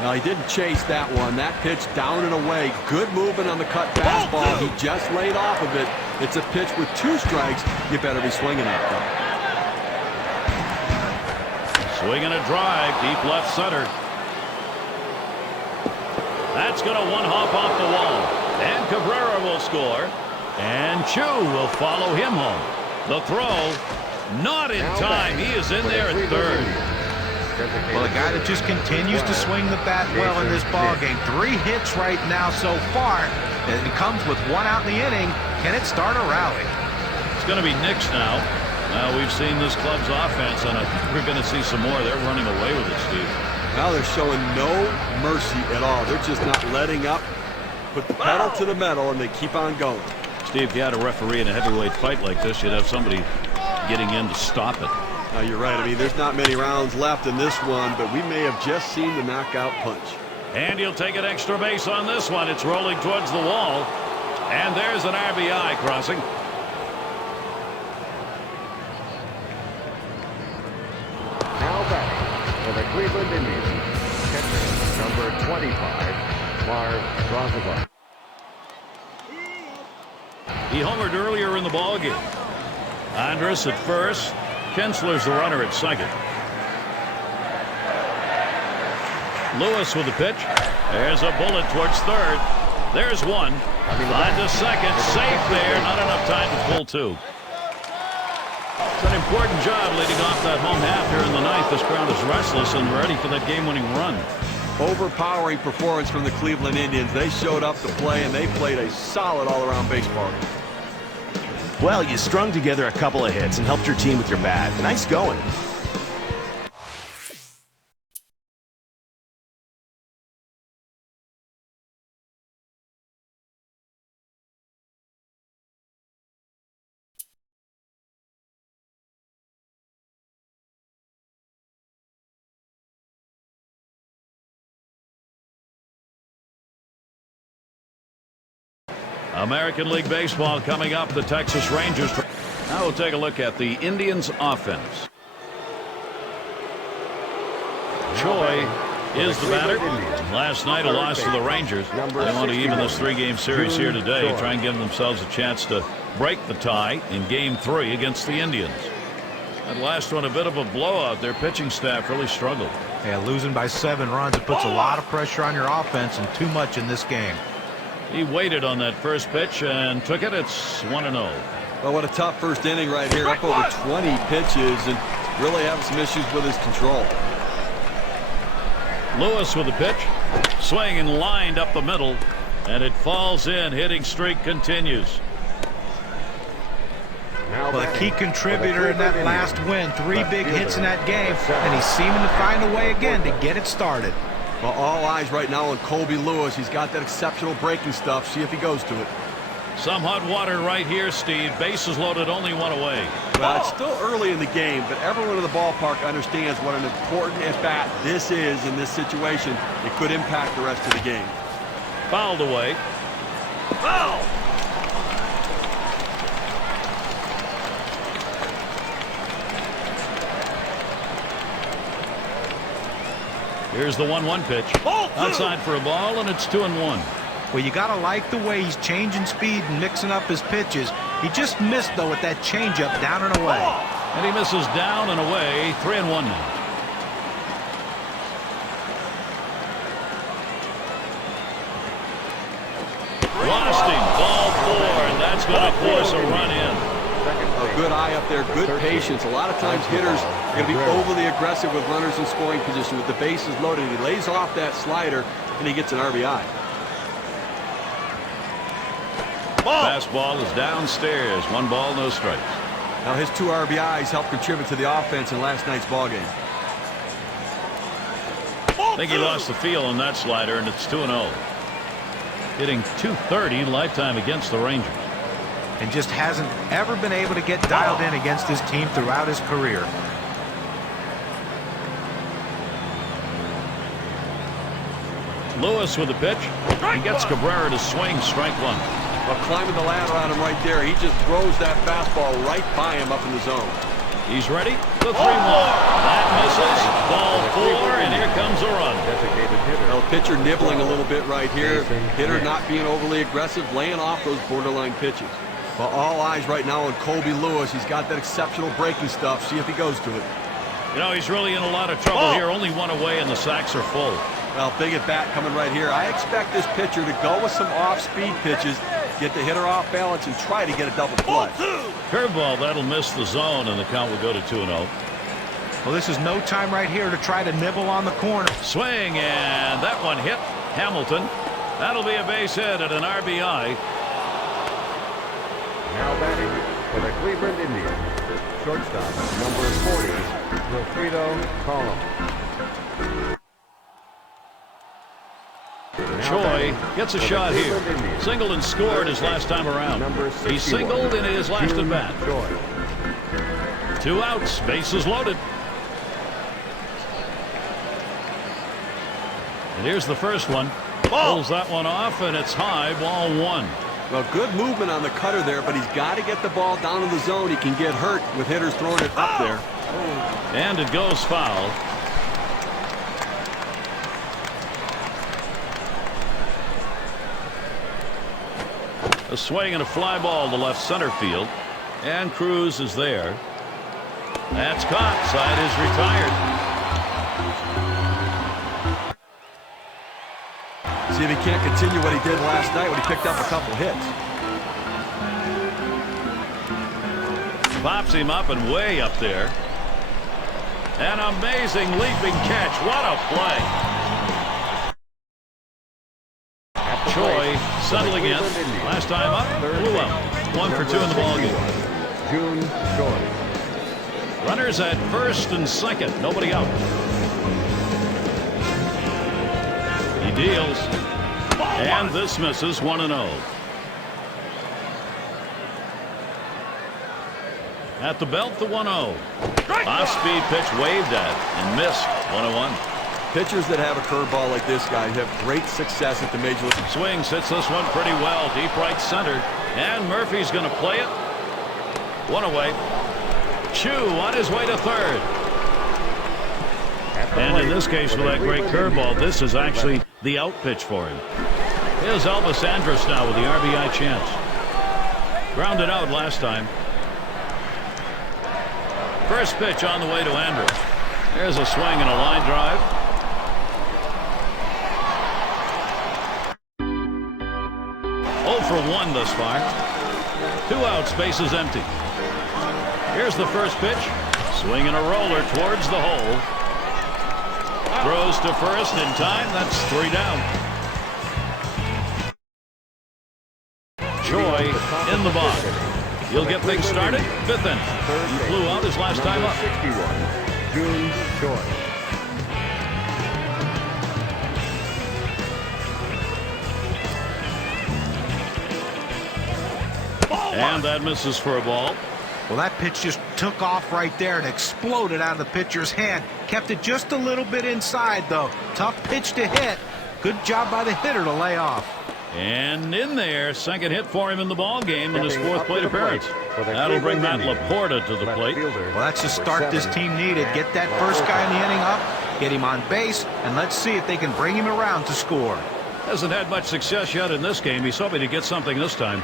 Now, he didn't chase that one. That pitch down and away. Good movement on the cut fastball. He just laid off of it. It's a pitch with 2 strikes. You better be swinging at that. Swinging a drive, deep left center. That's going to 1-hop off the wall. And Cabrera will score. And Chu will follow him home. The throw, not in time. He is in there at 3rd. Well, a guy that just continues to swing the bat well in this ball game. 3 hits right now so far. And it comes with 1 out in the inning. Can it start a rally? It's going to be Knicks now. Now we've seen this club's offense, and I think we're going to see some more. They're running away with it, Steve. Now they're showing no mercy at all. They're just not letting up. Put the pedal to the metal, and they keep on going. Steve, if you had a referee in a heavyweight fight like this, you'd have somebody getting in to stop it. No, you're right. I mean, there's not many rounds left in this one, but we may have just seen the knockout punch. And he'll take an extra base on this one. It's rolling towards the wall. And there's an RBI crossing. Now batting for the Cleveland Indians, catcher number 25, Marv Rozabon. He homered earlier in the ballgame. Andrus at first. Kinsler's the runner at second. Lewis with the pitch. There's a bullet towards third. There's one. On to second. Safe there. Not enough time to pull two. It's an important job leading off that home half here in the ninth. This crowd is restless and ready for that game-winning run. Overpowering performance from the Cleveland Indians. They showed up to play, and they played a solid all-around baseball game. Well, you strung together a couple of hits and helped your team with your bat. Nice going. American League Baseball coming up. The Texas Rangers. Now we'll take a look at the Indians offense. Choi is the batter. Last night a loss to the Rangers. They want to even this three-game series here today. Try and give themselves a chance to break the tie in Game 3 against the Indians. That last one a bit of a blowout. Their pitching staff really struggled. Yeah, losing by 7 runs, it puts a lot of pressure on your offense and too much in this game. He waited on that first pitch and took it. It's 1-0. Well, what a tough first inning right here. Up over 20 pitches and really having some issues with his control. Lewis with the pitch. Swing and lined up the middle. And it falls in. Hitting streak continues. Well, a key contributor in that last win. 3 big hits in that game. And he's seeming to find a way again to get it started. Well, all eyes right now on Colby Lewis. He's got that exceptional breaking stuff. See if he goes to it. Some hot water right here, Steve. Bases loaded, only one away. Well, it's still early in the game, but everyone in the ballpark understands what an important at-bat this is in this situation. It could impact the rest of the game. Fouled away. Foul! Here's the 1-1 pitch. Outside for a ball, and it's 2-1. Well, you got to like the way he's changing speed and mixing up his pitches. He just missed, though, with that changeup down and away. And he misses down and away. 3-1 now. Lost him. Ball 4, and that's going to force a run in. A good eye up there, good patience. A lot of times hitters are going to be overly aggressive with runners in scoring position. With the bases loaded, he lays off that slider, and he gets an RBI. Fastball is downstairs. 1 ball, no strikes. Now his 2 RBIs helped contribute to the offense in last night's ballgame. I think he lost the feel on that slider, and it's 2-0. Hitting .230 lifetime against the Rangers. And just hasn't ever been able to get dialed in against his team throughout his career. Lewis with the pitch. He gets Cabrera to swing. Strike 1. Well, climbing the ladder on him right there. He just throws that fastball right by him up in the zone. He's ready. The 3-1. That misses. Ball 4, and here comes a run. Well, pitcher nibbling a little bit right here. Hitter not being overly aggressive, laying off those borderline pitches. Well, all eyes right now on Colby Lewis. He's got that exceptional breaking stuff. See if he goes to it. You know, he's really in a lot of trouble here. Only 1 away, and the sacks are full. Well, big at bat coming right here. I expect this pitcher to go with some off-speed pitches, get the hitter off balance, and try to get a double play. Curveball, that'll miss the zone, and the count will go to 2-0. Well, this is no time right here to try to nibble on the corner. Swing, and that one hit Hamilton. That'll be a base hit and an RBI. Now batting for the Cleveland Indians, shortstop number 40, Wilfredo Column. Choi gets a shot here. Singled and scored his last time around. He singled in his last at bat. 2 outs, bases loaded. And here's the first one. Pulls that one off, and it's high, ball 1. Well, good movement on the cutter there, but he's got to get the ball down in the zone. He can get hurt with hitters throwing it up there. And it goes foul. A swing and a fly ball to left center field. And Cruz is there. That's caught. Side is retired. See if he can't continue what he did last night when he picked up a couple hits. Pops him up and way up there. An amazing leaping catch. What a play. Choi settling in. Last time up, blew up. 1 for 2 in the ballgame. June Choi. Runners at first and second. Nobody out. He deals. And this misses 1-0. At the belt, the 1-0. Off-speed pitch waved at and missed. 1-1. Pitchers that have a curveball like this guy have great success at the major league. Swings, hits this one pretty well. Deep right center. And Murphy's going to play it. One away. Chu on his way to third. And in this case, with that great curveball, this is actually the out pitch for him. Here's Elvis Andrus now with the RBI chance. Grounded out last time. First pitch on the way to Andrus. There's a swing and a line drive. For 1 thus far. 2 outs, base is empty. Here's the first pitch. Swing and a roller towards the hole. Throws to first in time. That's 3 down. Choi in the box. He'll get things started. 5th inning. He flew out his last time up. 61. June Choi. And that misses for a ball. Well, that pitch just took off right there and exploded out of the pitcher's hand. Kept it just a little bit inside, though. Tough pitch to hit. Good job by the hitter to lay off. And in there, second hit for him in the ball game in his 4th plate appearance. That'll bring Matt Laporta to the plate. Well, that's the start this team needed. Get that first guy in the inning up, get him on base, and let's see if they can bring him around to score. Hasn't had much success yet in this game. He's hoping to get something this time.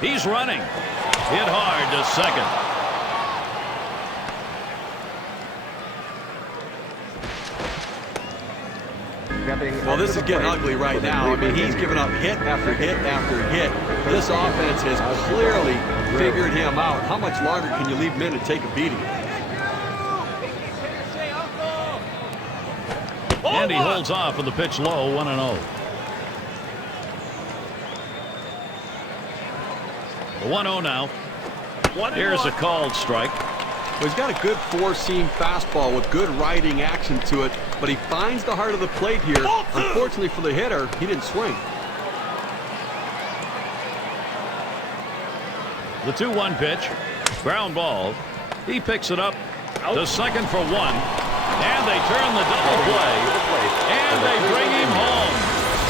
He's running. Hit hard to second. Well, this is getting ugly right now. I mean, he's given up hit after hit after hit. This offense has clearly figured him out. How much longer can you leave him in and take a beating? And he holds off with the pitch low, 1-0. The 1-0 now. Here's a called strike. Well, he's got a good four-seam fastball with good riding action to it, but he finds the heart of the plate here. Unfortunately for the hitter, he didn't swing. The 2-1 pitch. Ground ball. He picks it up to second for 1. And they turn the double play. And they bring him home.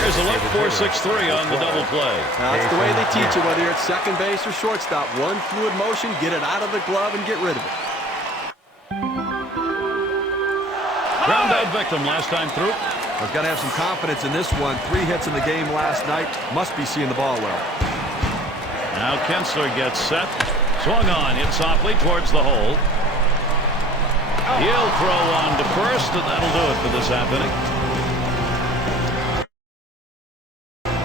Here's a look, 4-6-3 on the double play. That's the way they teach you, whether you're at second base or shortstop. One fluid motion, get it out of the glove and get rid of it. Ground out victim last time through. He's got to have some confidence in this one. 3 hits in the game last night. Must be seeing the ball well. Now Kinsler gets set. Swung on, hit softly towards the hole. He'll throw on to first, and that'll do it for this half inning.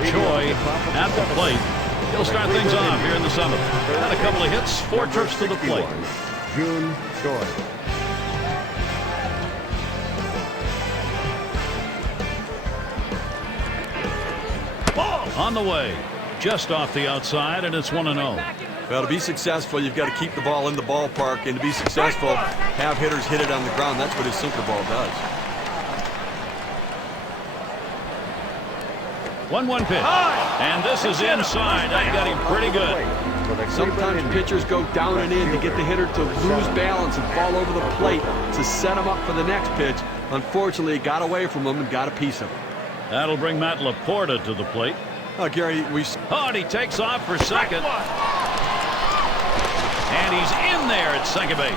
Choi at the plate. He'll start things off here in the 7th. Had a couple of hits, 4 trips to the plate. June Choi. On the way, just off the outside, and it's 1-0. Well, to be successful, you've got to keep the ball in the ballpark, and to be successful, have hitters hit it on the ground. That's what his sinker ball does. 1-1 pitch. And this is inside. I got him pretty good. Sometimes pitchers go down and in to get the hitter to lose balance and fall over the plate to set him up for the next pitch. Unfortunately, it got away from him and got a piece of it. That'll bring Matt Laporta to the plate. Oh, Gary, and he takes off for second. And he's in there at second base.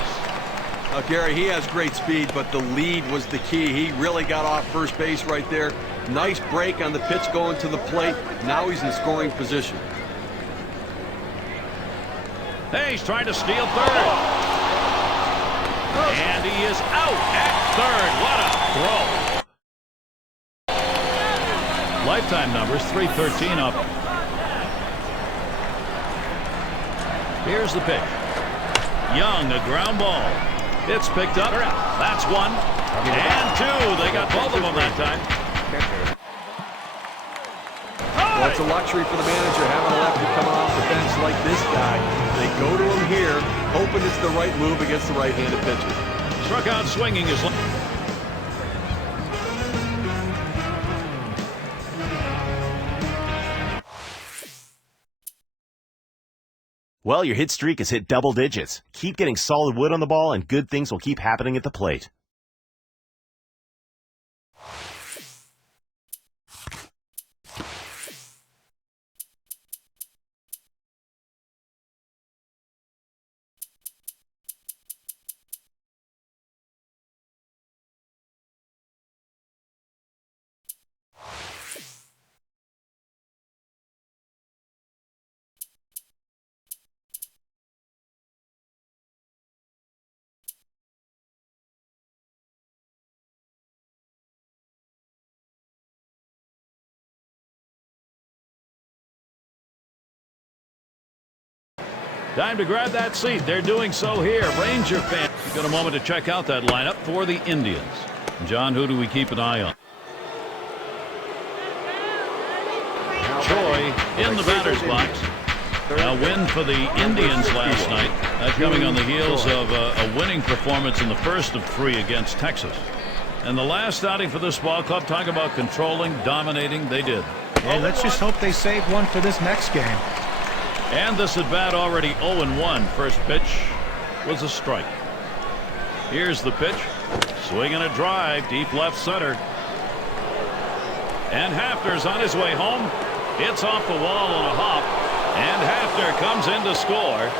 Gary, he has great speed, but the lead was the key. He really got off first base right there. Nice break on the pitch going to the plate. Now he's in scoring position. Hey, he's trying to steal third. And he is out at third. What a throw. Lifetime numbers, 313 up. Here's the pitch. Young, a ground ball. It's picked up. That's one. And two. They got both of them that time. Well, it's a luxury for the manager having a lefty coming off the bench like this guy. They go to him here, hoping it's the right move against the right-handed pitcher. Struck out swinging his. Well, your hit streak has hit double digits. Keep getting solid wood on the ball, and good things will keep happening at the plate. Time to grab that seat. They're doing so here. Ranger fans, got a moment to check out that lineup for the Indians. John, who do we keep an eye on? Choi in the batter's box. A win for the Indians last night. That coming on the heels of a winning performance in the first of 3 against Texas. And the last outing for this ball club, talk about controlling, dominating, they did. Hey, let's just hope they save one for this next game. And this at bat already 0-1. First pitch was a strike. Here's the pitch. Swing and a drive, deep left center. And Hafner's on his way home. It's off the wall on a hop. And Hafner comes in to score.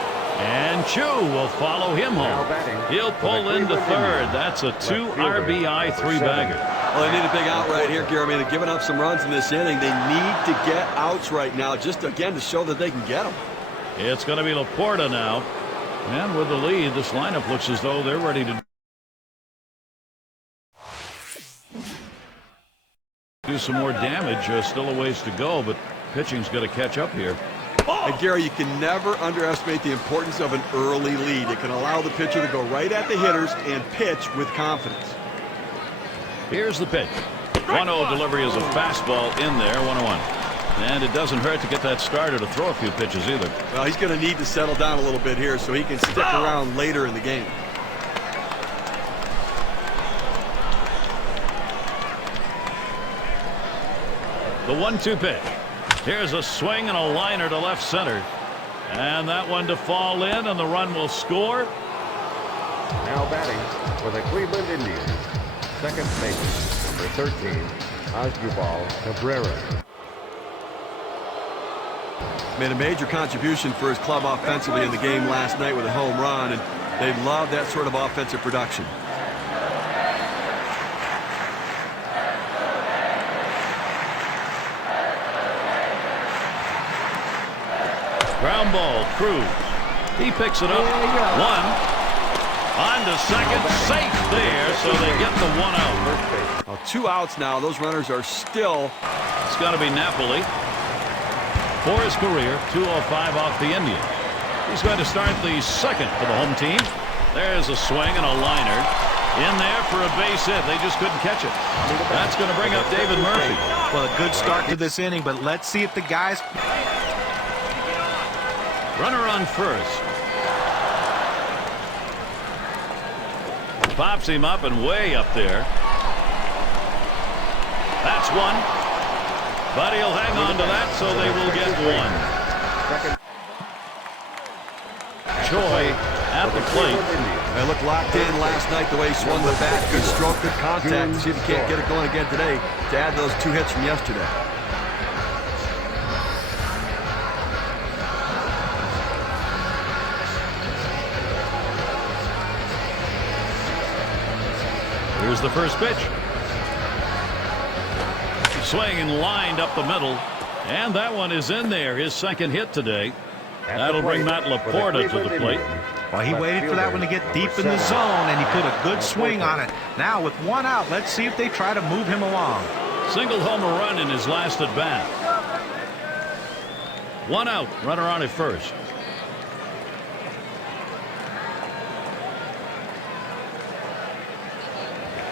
And Chu will follow him home. He'll pull into third. That's a 2 RBI 3-bagger. Well, they need a big out right here, Gary. I mean, they're giving up some runs in this inning. They need to get outs right now, just again to show that they can get them. It's going to be Laporta now. And with the lead, this lineup looks as though they're ready to do some more damage. Still a ways to go, but pitching's going to catch up here. And Gary, you can never underestimate the importance of an early lead. It can allow the pitcher to go right at the hitters and pitch with confidence. Here's the pitch. 1-0 delivery is a fastball in there, 1-1. And it doesn't hurt to get that starter to throw a few pitches either. Well, he's going to need to settle down a little bit here so he can stick around later in the game. The 1-2 pitch. Here's a swing and a liner to left center. And that one to fall in, and the run will score. Now batting for the Cleveland Indians, second baseman, number 13, Asdrubal Cabrera. Made a major contribution for his club offensively in the game last night with a home run, and they love that sort of offensive production. Ground ball, Cruz. He picks it up. One. On to second, safe there, so they get the 1 out. Well, 2 outs now. Those runners are still. It's got to be Napoli. For his career, 205 off the Indians. He's going to start the second for the home team. There's a swing and a liner. In there for a base hit. They just couldn't catch it. That's going to bring up David Murphy. Well, a good start to this inning, but let's see if the guys. Runner on first. Pops him up and way up there. That's one. But he'll hang on to that, so they will get 1. Choi at the plate. They looked locked in last night the way he swung the bat. Good stroke, good contact. See if he can't get it going again today to add those 2 hits from yesterday. Here's the first pitch. Swing and lined up the middle. And that one is in there. His second hit today. That'll bring Matt Laporta to the plate. Well, he waited for that one to get deep in the zone, and he put a good swing on it. Now, with one out, let's see if they try to move him along. Single homer run in his last at bat. One out, runner on at first.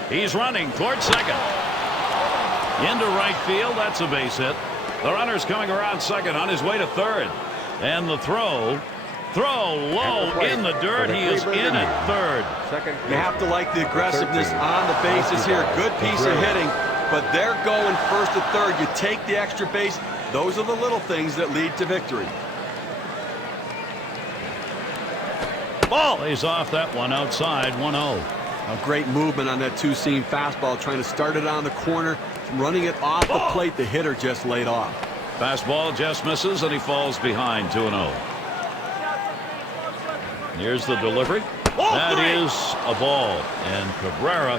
He's running towards second. Into right field, that's a base hit. The runner's coming around second on his way to third. And the throw low in the dirt. He is in at third. You have to like the aggressiveness on the bases here. Good piece of hitting, but they're going first to third. You take the extra base. Those are the little things that lead to victory. Ball is off that one outside 1-0. A great movement on that two-seam fastball, trying to start it on the corner, running it off the plate. The hitter just laid off. Fastball just misses, and he falls behind 2-0. Here's the delivery. That is a ball, and Cabrera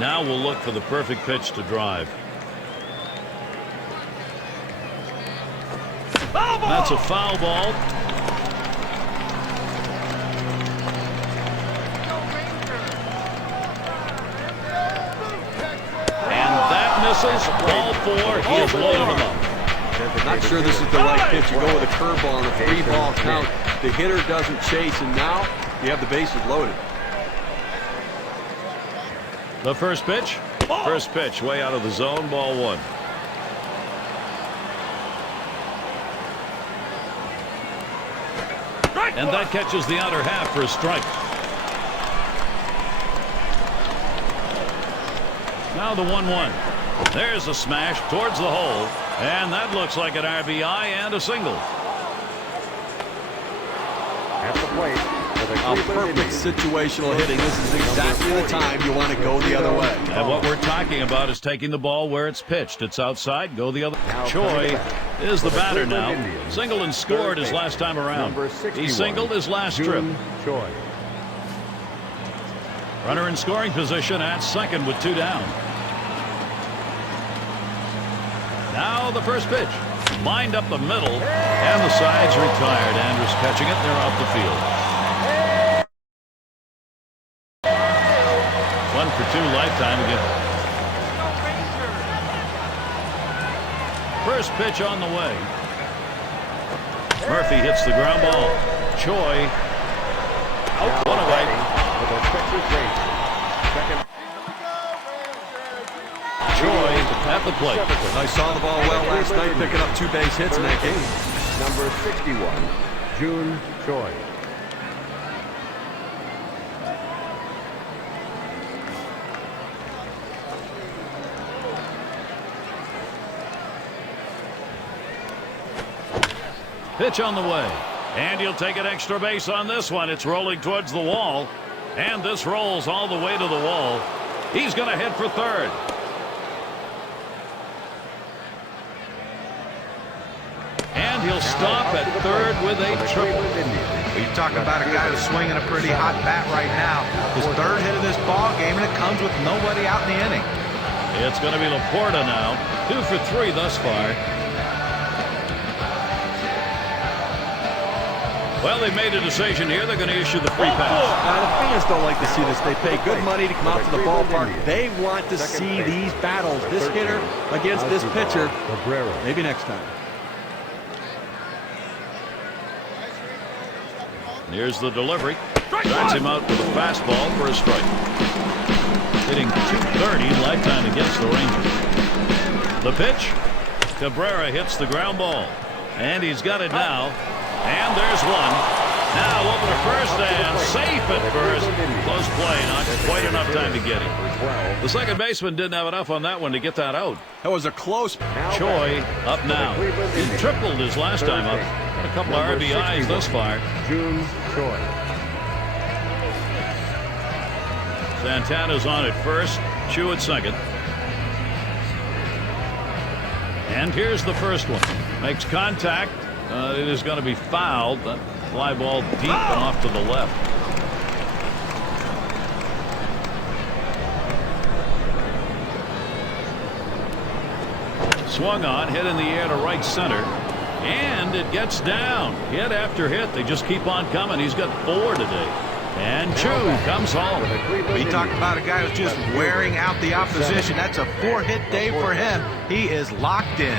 now will look for the perfect pitch to drive. That's a foul ball. Misses. Ball 4. He is loaded him up. Not sure this is the right pitch. You go with a curveball and a 3-ball count. The hitter doesn't chase, and now you have the bases loaded. The first pitch. First pitch way out of the zone. Ball 1. And that catches the outer half for a strike. Now the 1-1. There's a smash towards the hole, and that looks like an RBI and a single. At the plate for the A perfect situational hitting. This is exactly the time you want to go the other way. And what we're talking about is taking the ball where it's pitched. It's outside. Go the other. Choi is the batter now. Singled and scored his last time around. He singled his last trip. Choi. Runner in scoring position at second with 2 down. Now the first pitch. Lined up the middle, and the side's retired. Andrus catching it. They're off the field. 1 for 2 lifetime again. First pitch on the way. Murphy hits the ground ball. Choi out, 1 away. With a Texas base. Second. Choi at the plate. I saw the ball well last night, picking up 2 base hits in that game. Number 61, Jun Choi. Pitch on the way. And he'll take an extra base on this one. It's rolling towards the wall. And this rolls all the way to the wall. He's going to head for third. And he'll stop at third with a triple. You talk about a guy who's swinging a pretty hot bat right now. His third hit of this ball game, and it comes with nobody out in the inning. It's going to be Laporta now. 2 for 3 thus far. Well, they made a decision here. They're going to issue the free pass. Now, the fans don't like to see this. They pay good money to come out to the ballpark. They want to see these battles. This hitter against this pitcher. Maybe next time. Here's the delivery. Drives him out with a fastball for a strike. Hitting .230 lifetime against the Rangers. The pitch. Cabrera hits the ground ball. And he's got it now. And there's one. Now over to first and safe at first. Close play. Not quite enough time to get him. The second baseman didn't have enough on that one to get that out. That was a close. Choi up now. He tripled his last time up. Got a couple of RBIs thus far. Jun Choi. Santana's on at first. Chu at second. And here's the first one. Makes contact. It is going to be fouled. That fly ball deep and off to the left. swung on, hit in the air to right center. And it gets down. Hit after hit. They just keep on coming. He's got 4 today. And Chu comes home. We talked about a guy who's just wearing out the opposition. That's a 4-hit day for him. He is locked in.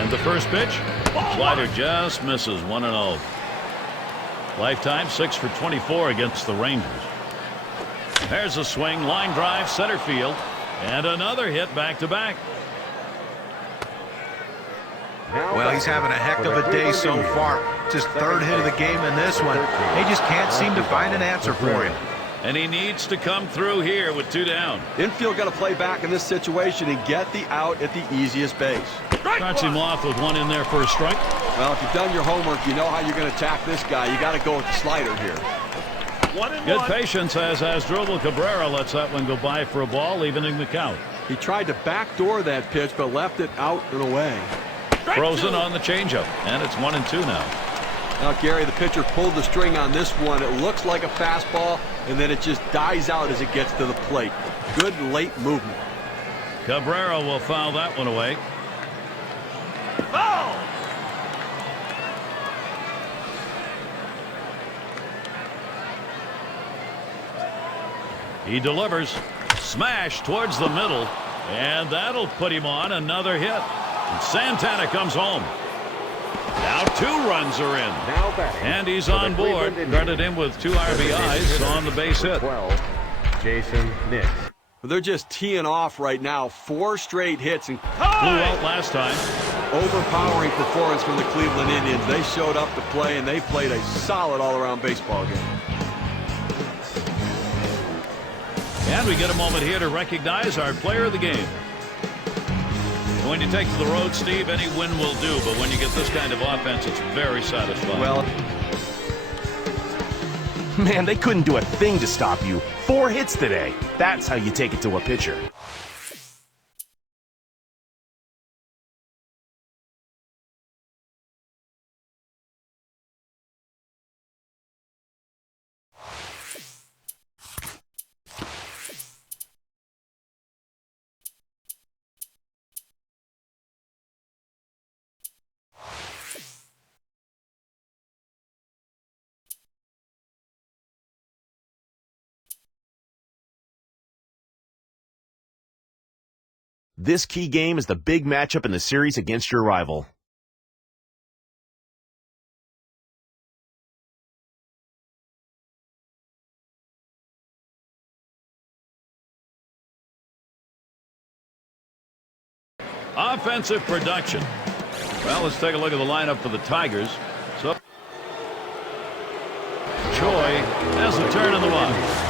And the first pitch, slider just misses. 1-0. Lifetime 6 for 24 against the Rangers. There's a swing, line drive, center field, and another hit back-to-back. Well, he's having a heck of a day so far. It's his 3rd hit of the game in this one. They just can't seem to find an answer for him. And he needs to come through here with 2 down. Infield got to play back in this situation and get the out at the easiest base. Starts him off with 1 in there for a strike. Well, if you've done your homework, you know how you're going to attack this guy. You got to go with the slider here. Good patience as Asdrubal Cabrera lets that one go by for a ball, evening the count. He tried to backdoor that pitch, but left it out and away. Frozen on the changeup, and it's 1-2 now. Now, Gary, the pitcher pulled the string on this one. It looks like a fastball, and then it just dies out as it gets to the plate. Good late movement. Cabrera will foul that one away. He delivers. Smash towards the middle. And that'll put him on another hit. And Santana comes home. Now 2 runs are in. And he's on board. Started in with 2 RBIs on the base hit. 12, Jason Nix. They're just teeing off right now. 4 straight hits. And Flew out last time. overpowering performance from the Cleveland Indians. They showed up to play, and they played a solid all-around baseball game. And we get a moment here to recognize our player of the game. When you take to the road, Steve, any win will do, but when you get this kind of offense, it's very satisfying. Well, Man, they couldn't do a thing to stop you. 4 hits today. That's how you take it to a pitcher. This key game is the big matchup in the series against your rival. Offensive production. Well, let's take a look at the lineup for the Tigers. So, Choi has a turn in the box.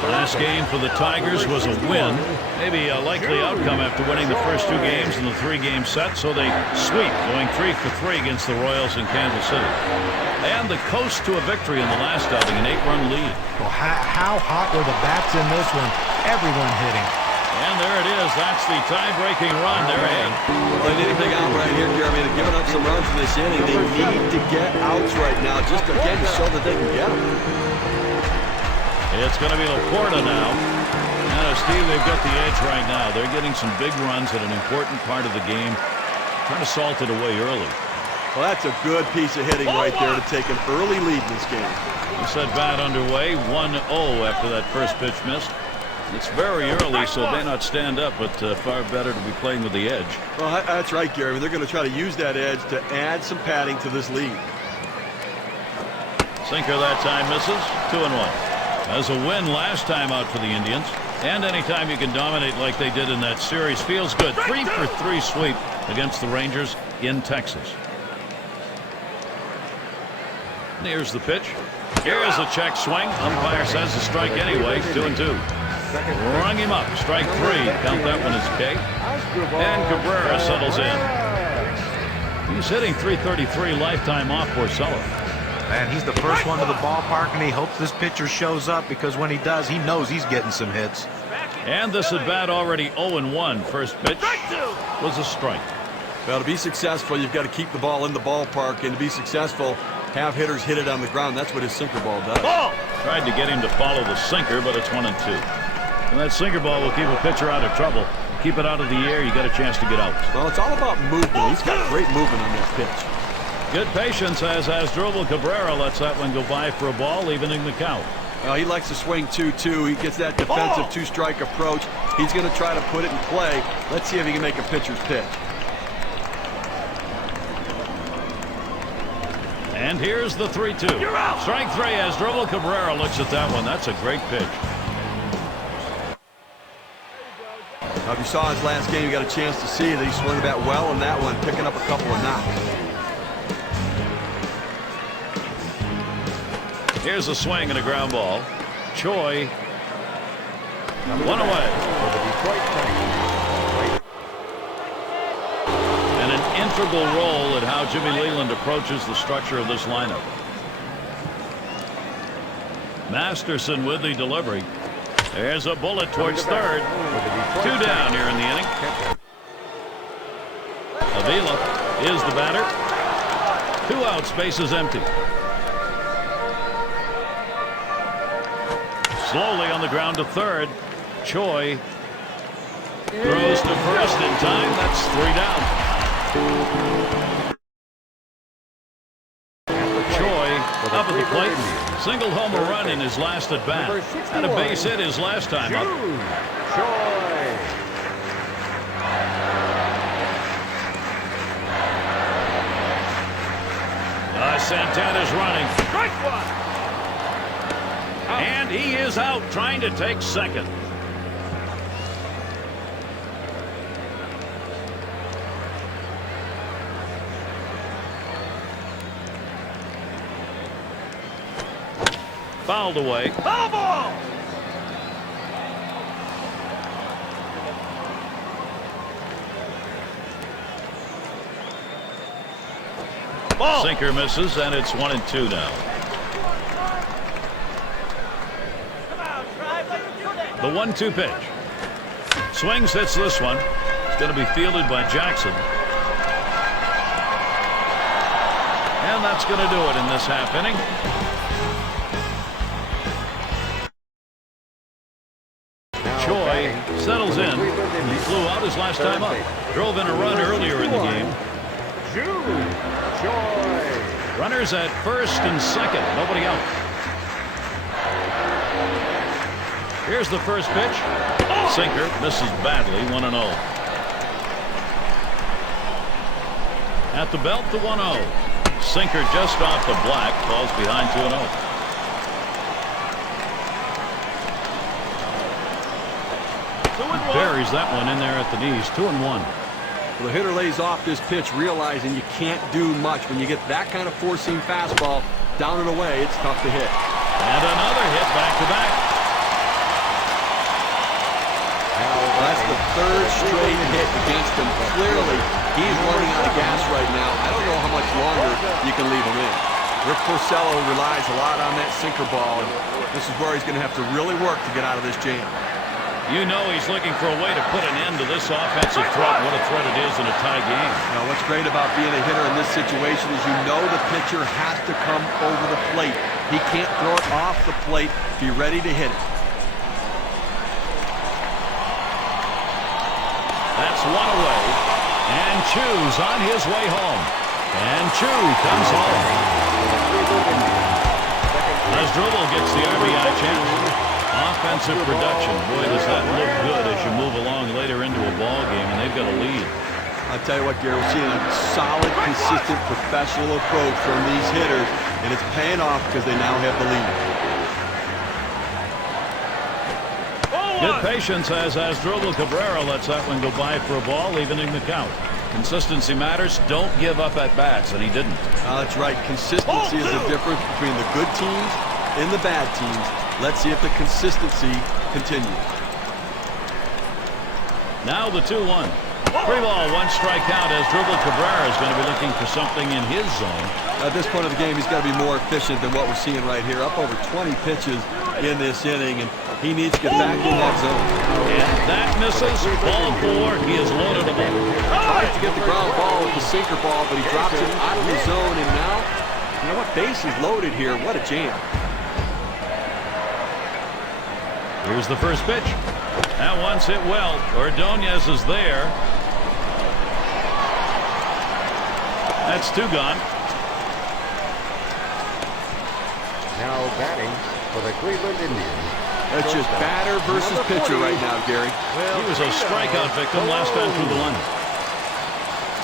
Last game for the Tigers was a win. Maybe a likely outcome after winning the first 2 games in the 3-game set, so they sweep, going 3 for 3 against the Royals in Kansas City. And the coast to a victory in the last outing, an 8-run lead. Well, how hot were the bats in this one? Everyone hitting. And there it is. That's the tie-breaking run. They're ahead. well, they need to dig out right here, Jeremy. They're giving up some runs in this inning. They need to get outs right now, just again to show that they can get them. It's going to be Laporta now. And Steve, they've got the edge right now. They're getting some big runs at an important part of the game. Trying to salt it away early. Well, that's a good piece of hitting right there to take an early lead in this game. This at bat underway, 1-0 after that first pitch missed. It's very early, so it may not stand up, but far better to be playing with the edge. Well, that's right, Gary. They're going to try to use that edge to add some padding to this lead. Sinker that time misses. 2-1. As a win last time out for the Indians. And anytime you can dominate like they did in that series, feels good. 3 for 3 sweep against the Rangers in Texas. And here's the pitch. Here's a check swing. Umpire says a strike anyway. 2-2. Rung him up. Strike 3. Count that one as K. And Cabrera settles in. He's hitting .333 lifetime off Porcello. And he's the first one to the ballpark, and he hopes this pitcher shows up, because when he does, he knows he's getting some hits. And this at bat already 0-1. First pitch was a strike. Well, to be successful, you've got to keep the ball in the ballpark, and to be successful, have hitters hit it on the ground. That's what his sinker ball does. Ball! Tried to get him to follow the sinker, but it's 1-2. And that sinker ball will keep a pitcher out of trouble. Keep it out of the air, you got a chance to get out. Well, it's all about movement. He's got great movement on that pitch. Good patience as Asdrubal Cabrera lets that one go by for a ball, evening the count. Well, he likes to swing 2-2. He gets that defensive two-strike approach. He's going to try to put it in play. Let's see if he can make a pitcher's pitch. And here's the 3-2. You're out. Strike three as Asdrubal Cabrera looks at that one. That's a great pitch. Now, if you saw his last game, you got a chance to see that he swung the bat well on that one, picking up a couple of knocks. Here's a swing and a ground ball. Choi. One away. And an integral role in how Jimmy Leland approaches the structure of this lineup. Masterson with the delivery. There's a bullet towards third. Two down here in the inning. Avila is the batter. 2 outs, bases empty. Slowly on the ground to third. Choi throws to first in time. That's 3 down. Choi up at the plate. Single homer run in his last at bat. Had a base hit his last time up. Santana's running. Strike one. And he is out trying to take second. Fouled away. Foul ball. Ball. Sinker misses, and it's 1-2 now. The 1-2 pitch. Swings, hits this one. It's going to be fielded by Jackson. And that's going to do it in this half inning. Choi settles in. He flew out his last time up. Drove in a run earlier in the game. Runners at first and second. Nobody out. Here's the first pitch. Sinker misses badly. 1-0. At the belt, the 1-0. Sinker just off the black. Falls behind 2-0. Buries that one in there at the knees. 2-1. Well, the hitter lays off this pitch, realizing you can't do much. When you get that kind of four-seam fastball down and away, it's tough to hit. And another hit back-to-back. Well, that's the third straight hit against him. Clearly, he's running out of gas right now. I don't know how much longer you can leave him in. Rick Porcello relies a lot on that sinker ball, and this is where he's going to have to really work to get out of this jam. You know he's looking for a way to put an end to this offensive threat. What a threat it is in a tie game. Now, what's great about being a hitter in this situation is you know the pitcher has to come over the plate. He can't throw it off the plate. Be ready to hit it. That's one away. And Chu's on his way home. And Chu comes home. Asdrubal gets the RBI chance. Offensive production. Boy, does that look good as you move along later into a ball game, and they've got a lead. I'll tell you what, Gary, we're seeing a solid, consistent, professional approach from these hitters, and it's paying off because they now have the lead. Good patience as Asdrubal Cabrera lets that one go by for a ball, evening the count. Consistency matters. Don't give up at bats, and he didn't. That's right. Consistency is the difference between the good teams and the bad teams. Let's see if the consistency continues. Now the 2-1. 3-ball, 1 strike count. Asdrubal Cabrera is going to be looking for something in his zone. At this point of the game, he's got to be more efficient than what we're seeing right here. Up over 20 pitches in this inning, and He needs to get back in that zone. And that misses. Ball 4. He has loaded them up. Tries to get the ground ball with the sinker ball, but he drops it out of the zone. And now, you know what? Base is loaded here. What a jam. Here's the first pitch. That one's hit well. Ordonez is there. That's 2 gone. Now batting for the Cleveland Indians. That's just batter versus pitcher right now, Gary. He was a strikeout victim last time through the line.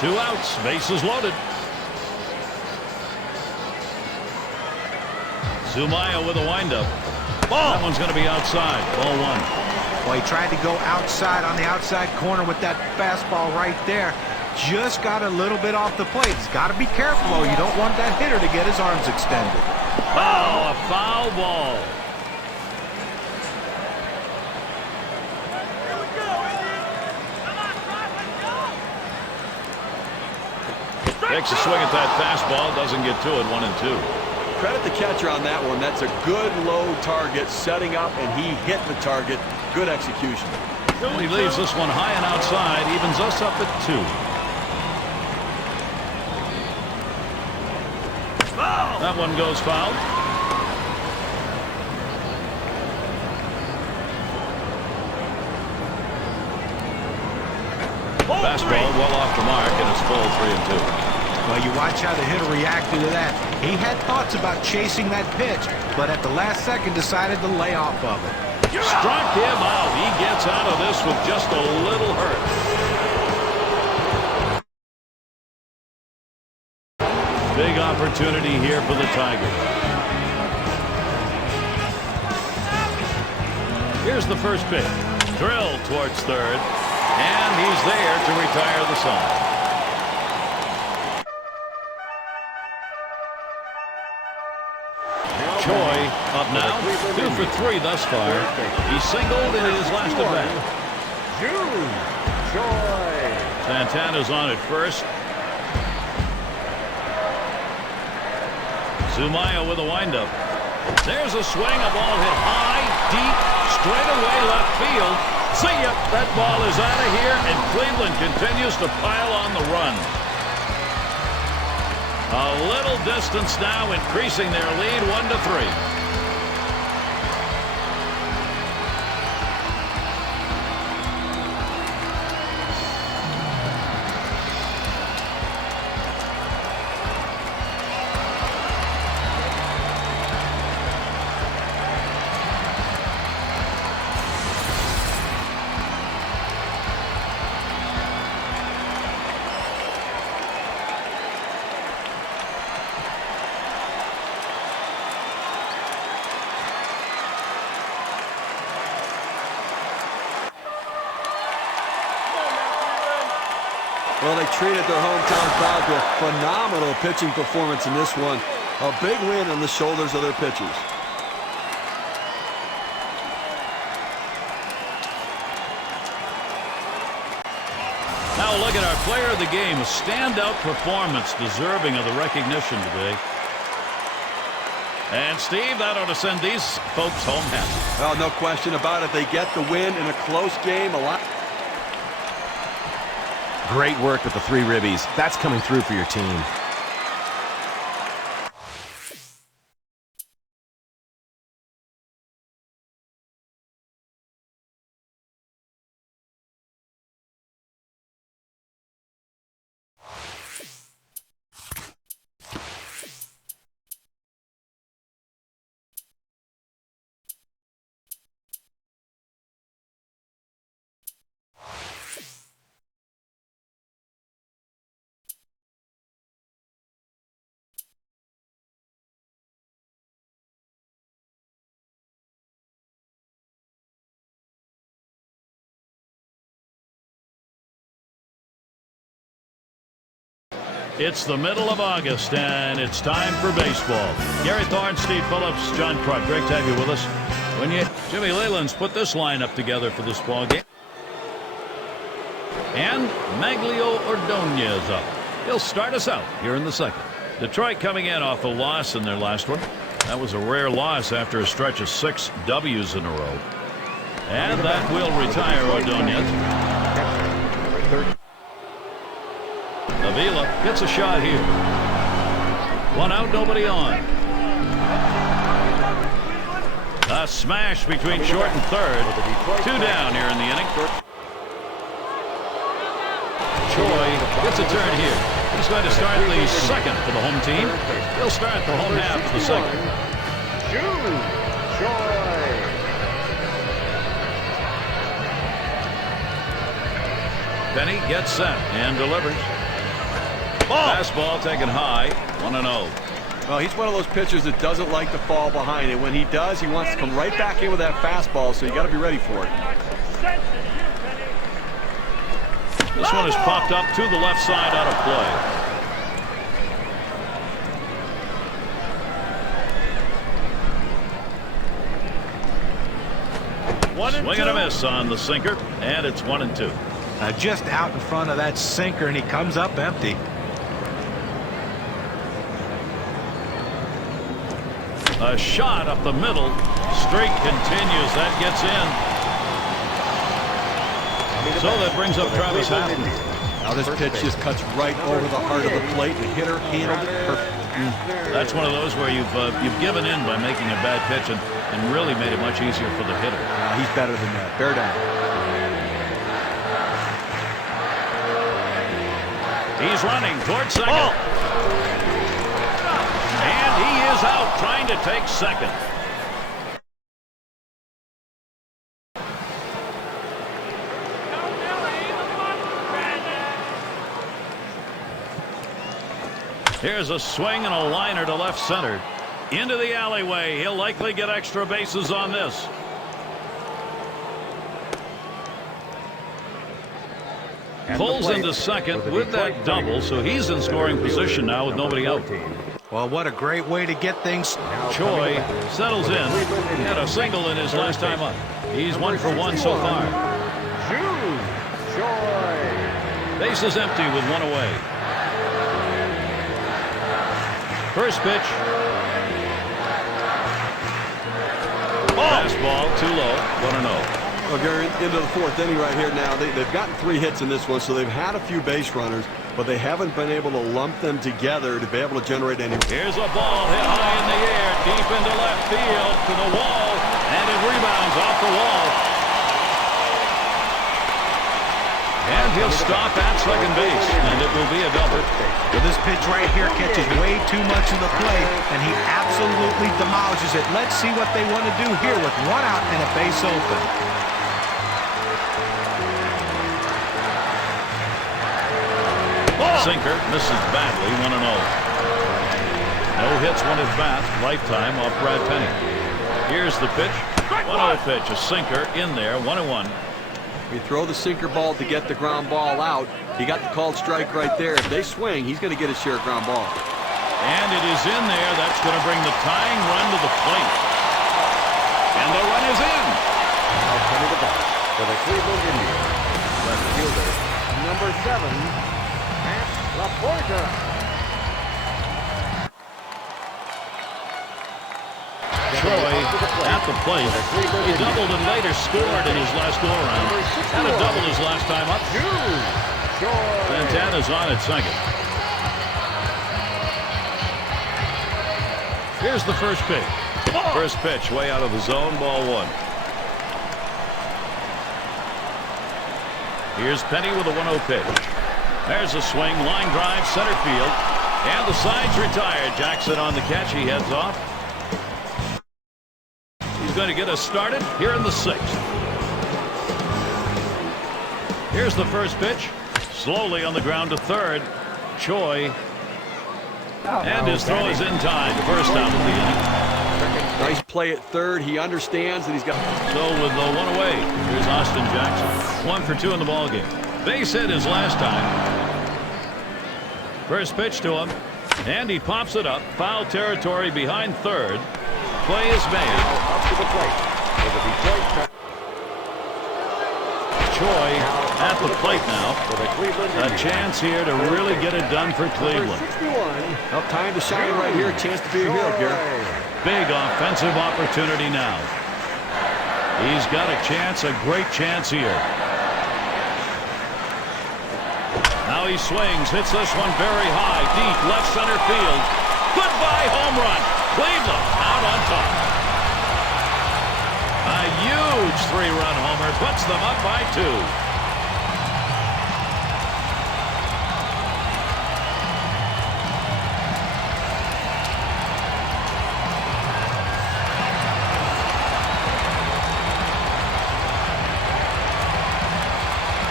2 outs. Bases loaded. Zumaya with a windup. That one's going to be outside. Ball 1. Well, he tried to go outside on the outside corner with that fastball right there. Just got a little bit off the plate. He's got to be careful, though. You don't want that hitter to get his arms extended. Oh, a foul ball. Takes a swing at that fastball. Doesn't get to it. 1-2. Credit the catcher on that one. That's a good low target, setting up, and he hit the target. Good execution. He leaves this one high and outside. Evens us up at 2. That one goes foul. Fastball well off the mark, and it's full 3-2. Well, you watch how the hitter reacted to that. He had thoughts about chasing that pitch, but at the last second decided to lay off of it. Struck him out. He gets out of this with just a little hurt. Big opportunity here for the Tigers. Here's the first pitch. Drilled towards third, and he's there to retire the side. Choi up now, 2 for 3 thus far. He singled in his last at bat. June Choi. Santana's on at first. Zumaya with a windup. There's a swing, a ball hit high, deep, straight away left field. See ya, that ball is out of here, and Cleveland continues to pile on the run. A little distance now, increasing their lead 1-3. Well, they treated their hometown crowd to a phenomenal pitching performance in this one. A big win on the shoulders of their pitchers. Now look at our player of the game. A standout performance deserving of the recognition today. And Steve, that ought to send these folks home happy. Well, no question about it. They get the win in a close game. A lot. Great work with the 3 ribbies. That's coming through for your team. It's the middle of August, and it's time for baseball. Gary Thorne, Steve Phillips, John Kruk. Great to have you with us. Jimmy Leyland's put this lineup together for this ball game. And Maglio Ordonez up. He'll start us out here in the second. Detroit coming in off a loss in their last one. That was a rare loss after a stretch of 6 W's in a row. And that will retire Ordonez. Avila gets a shot here. One out, nobody on. A smash between short and third. Two down here in the inning. Choi gets a turn here. He's going to start the second for the home team. He'll start the home half of the second. Penny gets set and delivers. Fastball taken high. 1-0. Well, he's one of those pitchers that doesn't like to fall behind, and when he does, he wants to come right back in with that fastball, so you got to be ready for it. This one is popped up to the left side out of play. Swing and a miss on the sinker, and it's 1-2. Just out in front of that sinker, and he comes up empty. A shot up the middle. Streak continues. That gets in. So that brings up Travis Hatton. Now this pitch just cuts right over the heart of the plate. The hitter handled it perfectly. That's one of those where you've given in by making a bad pitch and really made it much easier for the hitter. He's better than that. Bear down. He's running towards second. And he is out trying to take second. Here's a swing and a liner to left center. Into the alleyway. He'll likely get extra bases on this. Pulls into second with that double, so he's in scoring position now with nobody out. Well, what a great way to get things. Choi settles in. He had a single in his last time up. He's 1 for 1 so far. Base is empty with one away. First pitch. Fastball too low. 1-0. Well, Gary, into the fourth inning right here now. They've gotten 3 hits in this one, so they've had a few base runners, but they haven't been able to lump them together to be able to generate any. Here's a ball hit high in the air, deep into left field to the wall, and it rebounds off the wall. And he'll stop at second base, and it will be a double. Well, this pitch right here catches way too much of the plate, and he absolutely demolishes it. Let's see what they want to do here with 1 out and a base open. Sinker misses badly. 1-0. No hits, 1 at bat. Lifetime off Brad Penny. Here's the pitch. 1-0 pitch. A sinker in there. 1-1. You throw the sinker ball to get the ground ball out. He got the called strike right there. If they swing, he's going to get a share of ground ball. And it is in there. That's going to bring the tying run to the plate. And the run is in. Now coming to bat for the Cleveland Indians. Left fielder, number 7. Laporta. Troy at the plate. He doubled and later scored in his last go-around. Had a double his last time up. Santana's on at second. Here's the first pitch. First pitch way out of the zone. Ball 1. Here's Penny with a 1-0 pitch. There's a swing, line drive, center field, and the side's retired. Jackson on the catch. He heads off. He's going to get us started here in the 6th. Here's the first pitch. Slowly on the ground to third. Choi. And his throw is in time. First out of the inning. Nice play at third. He understands that he's got. So with the 1 away, here's Austin Jackson. 1 for 2 in the ballgame. Base hit his last time. First pitch to him, and he pops it up. Foul territory behind third. Play is made. Up to the plate for the Detroit. Choi at the plate now. For the Cleveland A Indians. chance here to really get it done for Cleveland. 61. Well, time to shine right here. A chance to be a hero, Gary. Big offensive opportunity now. He's got a chance, a great chance here. Now he swings, hits this one very high, deep left center field. Goodbye home run. Cleveland out on top. A huge 3-run homer puts them up by 2.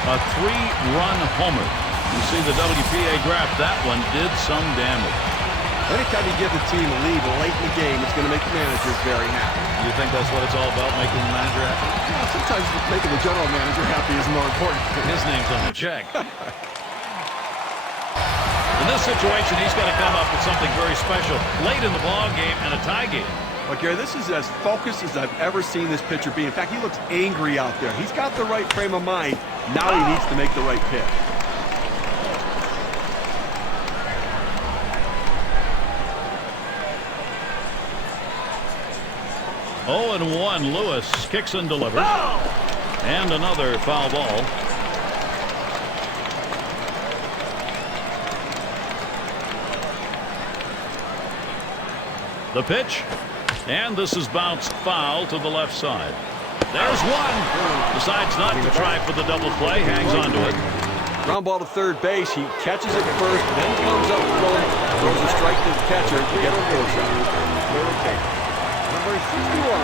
A 3-run homer. You see the WPA graph. That one did some damage. Anytime you give the team a lead late in the game, it's going to make the managers very happy. You think that's what it's all about, making the manager happy? Yeah, sometimes making the general manager happy is more important. His name's on the check. In this situation, he's got to come up with something very special late in the ball game and a tie game. But Gary, this is as focused as I've ever seen this pitcher be. In fact, he looks angry out there. He's got the right frame of mind. Now he needs to make the right pitch. Oh, and 1. Lewis kicks and delivers. And another foul ball. The pitch. And this is bounced foul to the left side. There's one. Decides not to try for the double play. Hangs on to it. Ground ball to third base. He catches it first, then comes up front, throws a strike to the catcher to get a throw shot. Number 61,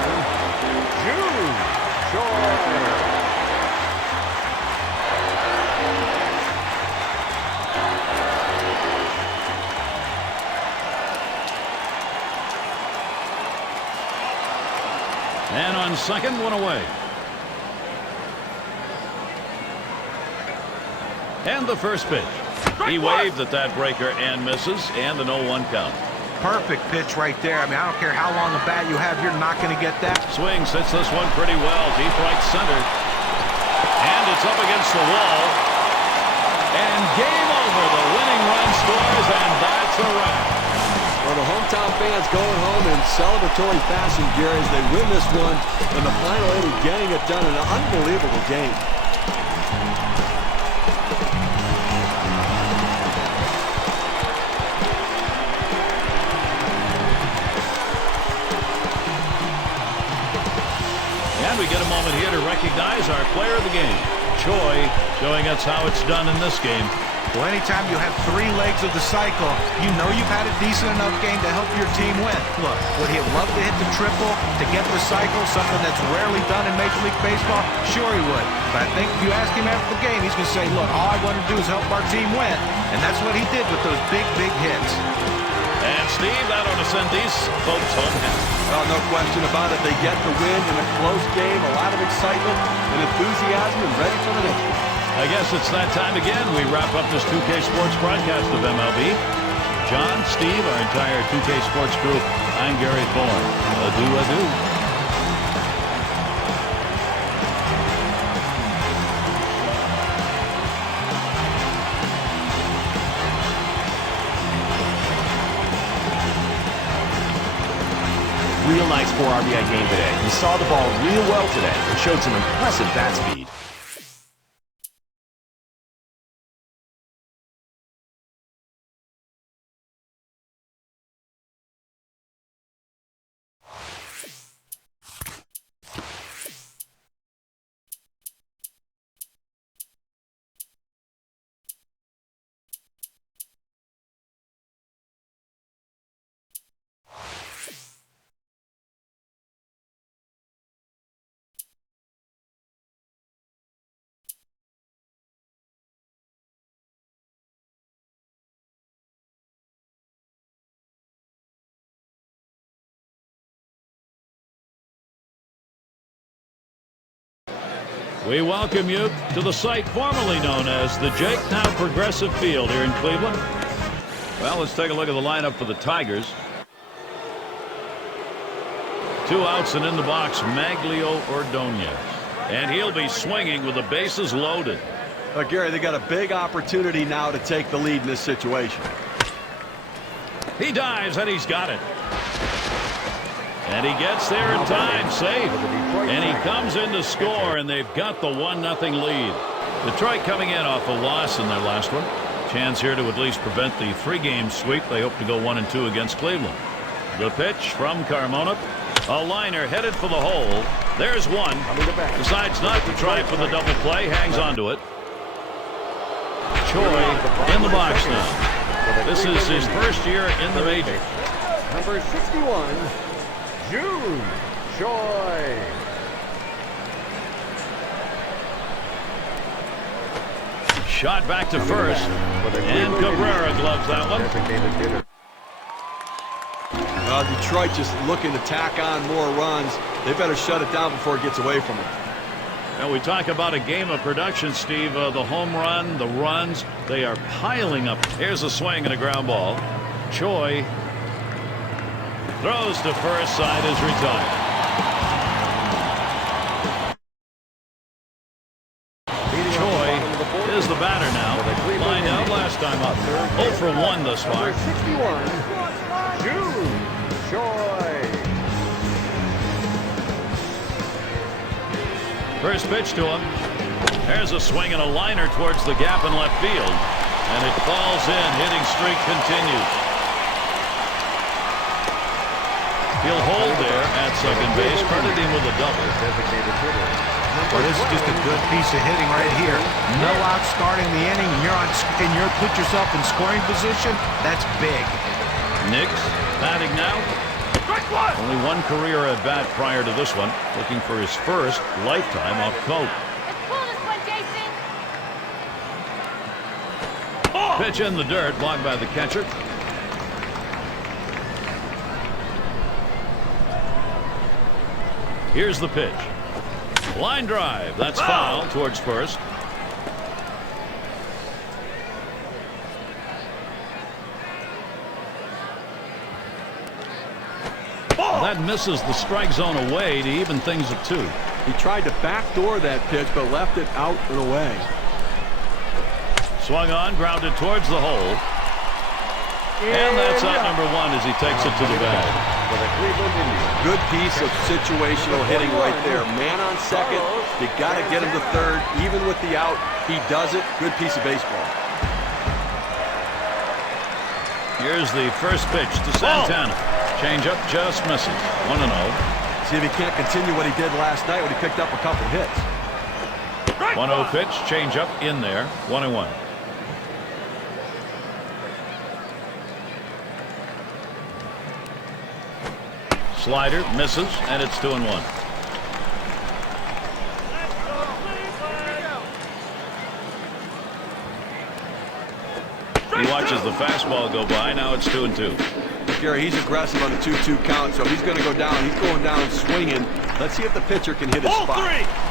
Jude Shore. And on second, one away. And the first pitch. He waved at that breaker and misses, and an 0-1 count. Perfect pitch right there. I mean, I don't care how long a bat you have, you're not going to get that. Swings, hits this one pretty well, deep right center. And it's up against the wall. And game over. The winning run scores, and that's a wrap. Well, the hometown fans going home in celebratory fashion, Gary, as they win this one in the final inning, getting it done in an unbelievable game. And we get a moment here to recognize our player of the game, Choi, showing us how it's done in this game. Well, anytime you have 3 legs of the cycle, you know you've had a decent enough game to help your team win. Look, would he love to hit the triple to get the cycle, something that's rarely done in Major League Baseball? Sure he would. But I think if you ask him after the game, he's going to say, look, all I want to do is help our team win. And that's what he did with those big, big hits. And Steve, that ought to send these folks home happy. Well, no question about it. They get the win in a close game, a lot of excitement and enthusiasm, and ready for the next one. I guess it's that time again. We wrap up this 2K Sports broadcast of MLB. John, Steve, our entire 2K Sports crew, I'm Gary Thorne. Adieu, adieu. Real nice 4 RBI game today. He saw the ball real well today and showed some impressive bat speed. We welcome you to the site formerly known as the Jake Now Progressive Field here in Cleveland. Well, let's take a look at the lineup for the Tigers. 2 outs and in the box, Maglio Ordonez. And he'll be swinging with the bases loaded. Gary, they got a big opportunity now to take the lead in this situation. He dives and he's got it. And he gets there in time, safe. And he comes in to score, and they've got the 1-0 lead. Detroit coming in off a loss in their last one. Chance here to at least prevent the 3-game sweep. They hope to go 1-2 against Cleveland. The pitch from Carmona. A liner headed for the hole. There's one. Decides not to try for the double play. Hangs on to it. Choi in the box now. This is his first year in the majors. Number 61, June Choi. Shot back to first. And Cabrera gloves that one. Detroit just looking to tack on more runs. They better shut it down before it gets away from them. And we talk about a game of production, Steve. The home run, the runs, they are piling up. Here's a swing and a ground ball. Choi throws to first. Side is retired. Choi is the batter now. Lined out last time up. 0 for 1 thus far. 61, June Choi. First pitch to him. There's a swing and a liner towards the gap in left field. And it falls in. Hitting streak continues. He'll hold there at second base. Credited him with a double. Well, this is just a good piece of hitting right here. No out starting the inning, and you're put yourself in scoring position. That's big. Nix batting now. Only one career at bat prior to this one. Looking for his first lifetime off coat. Pitch in the dirt, blocked by the catcher. Here's the pitch. Line drive. That's foul towards first. That misses the strike zone away to even things at 2. He tried to backdoor that pitch, but left it out and away. Swung on, grounded towards the hole. And that's out number 1 as he takes it to the bag. Good piece of situational hitting right there. Man on second. You got to get him to third. Even with the out, he does it. Good piece of baseball. Here's the first pitch to Santana. Changeup just misses. 1-0. See if he can't continue what he did last night when he picked up a couple hits. 1-0 pitch, changeup in there. 1-1. Slider misses, and it's 2-1. He watches the fastball go by. Now it's 2-2. Gary, he's aggressive on the 2-2 count, so he's going to go down. He's going down swinging. Let's see if the pitcher can hit his spot.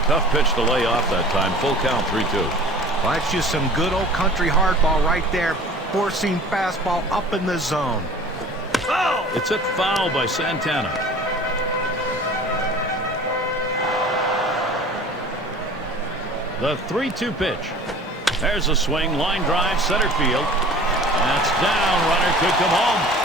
Tough pitch to lay off that time. Full count, 3-2. Well, that's just some good old country hardball right there. Four-seam fastball up in the zone. It's hit foul by Santana. The 3-2 pitch. There's a swing, line drive, center field. That's down. Runner could come home.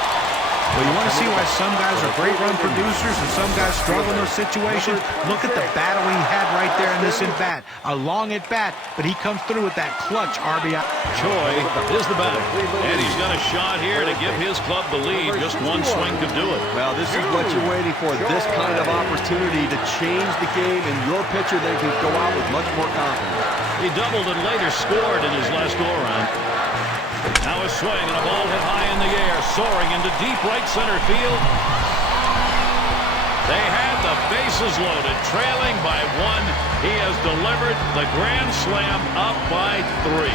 Well, you want to see why some guys are great run producers and some guys struggle in those situations? Look at the battle he had right there in this at-bat. A long at-bat, but he comes through with that clutch RBI. Choi is the batter, and he's got a shot here to give his club the lead. Just one swing could do it. Well, this is what you're waiting for, this kind of opportunity to change the game, and your pitcher then can go out with much more confidence. He doubled and later scored in his last go-around. Now a swing and a ball hit high in the air, soaring into deep right center field. They had the bases loaded, trailing by 1. He has delivered the grand slam up by 3.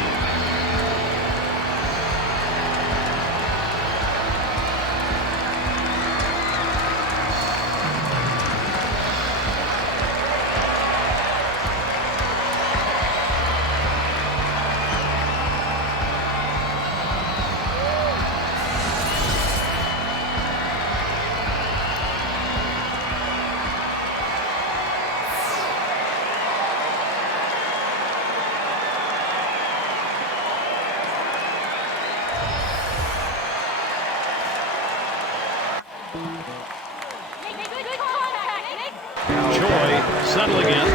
settle again.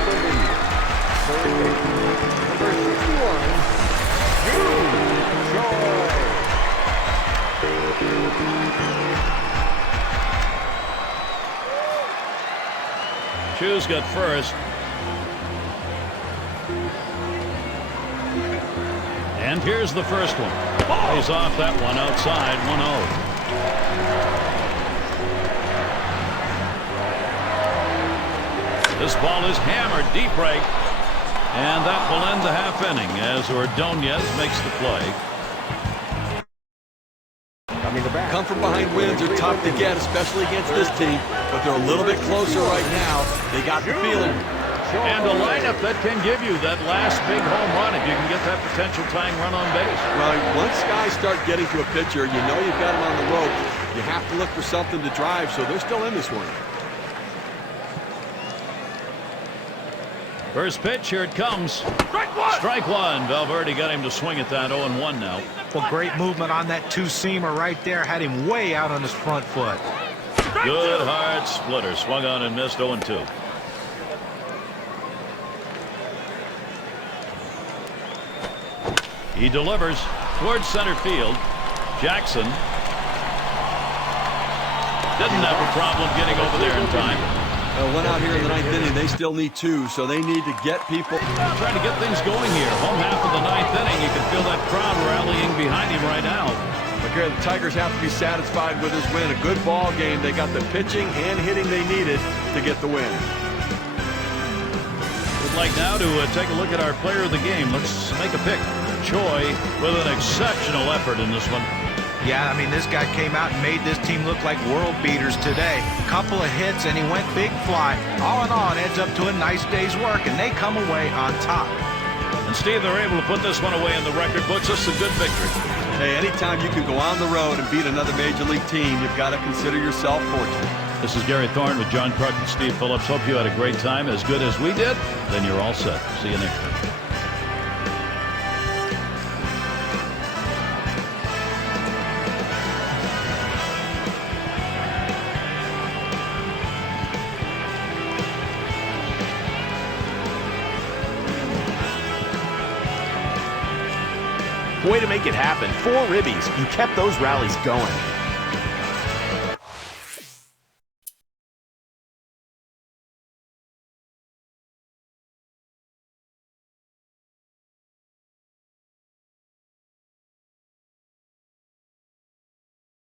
Third base, number 61, Chu's got first. And here's the first one. Plays off that one outside, 1-0. This ball is hammered, deep right. And that will end the half inning as Ordonez makes the play. coming to bat. Come from behind wins are tough to get, especially against this team, but they're a little bit closer right now. They got the feeling. And a lineup that can give you that last big home run if you can get that potential tying run on base. Well, once guys start getting to a pitcher, you know you've got them on the rope. You have to look for something to drive, so they're still in this one. First pitch, here it comes. Strike one. Valverde got him to swing at that 0-1 now. Well, great movement on that two-seamer right there. Had him way out on his front foot. Good hard splitter. Swung on and missed 0-2. He delivers towards center field. Jackson didn't have a problem getting over there in time. Went out here in the ninth inning. They still need two, so they need to get people. Trying to get things going here. Home half of the ninth inning. You can feel that crowd rallying behind him right now. But here, the Tigers have to be satisfied with this win. A good ball game. They got the pitching and hitting they needed to get the win. We'd like now to take a look at our player of the game. Let's make a pick. Choi with an exceptional effort in this one. Yeah, I mean, this guy came out and made this team look like world beaters today. Couple of hits, and he went big fly. All in all, it adds up to a nice day's work, and they come away on top. And, Steve, they're able to put this one away in the record books. This is a good victory. Hey, anytime you can go on the road and beat another Major League team, you've got to consider yourself fortunate. This is Gary Thorne with John Kruk and Steve Phillips. Hope you had a great time, as good as we did. Then you're all set. See you next time. Way to make it happen. 4 ribbies. You kept those rallies going.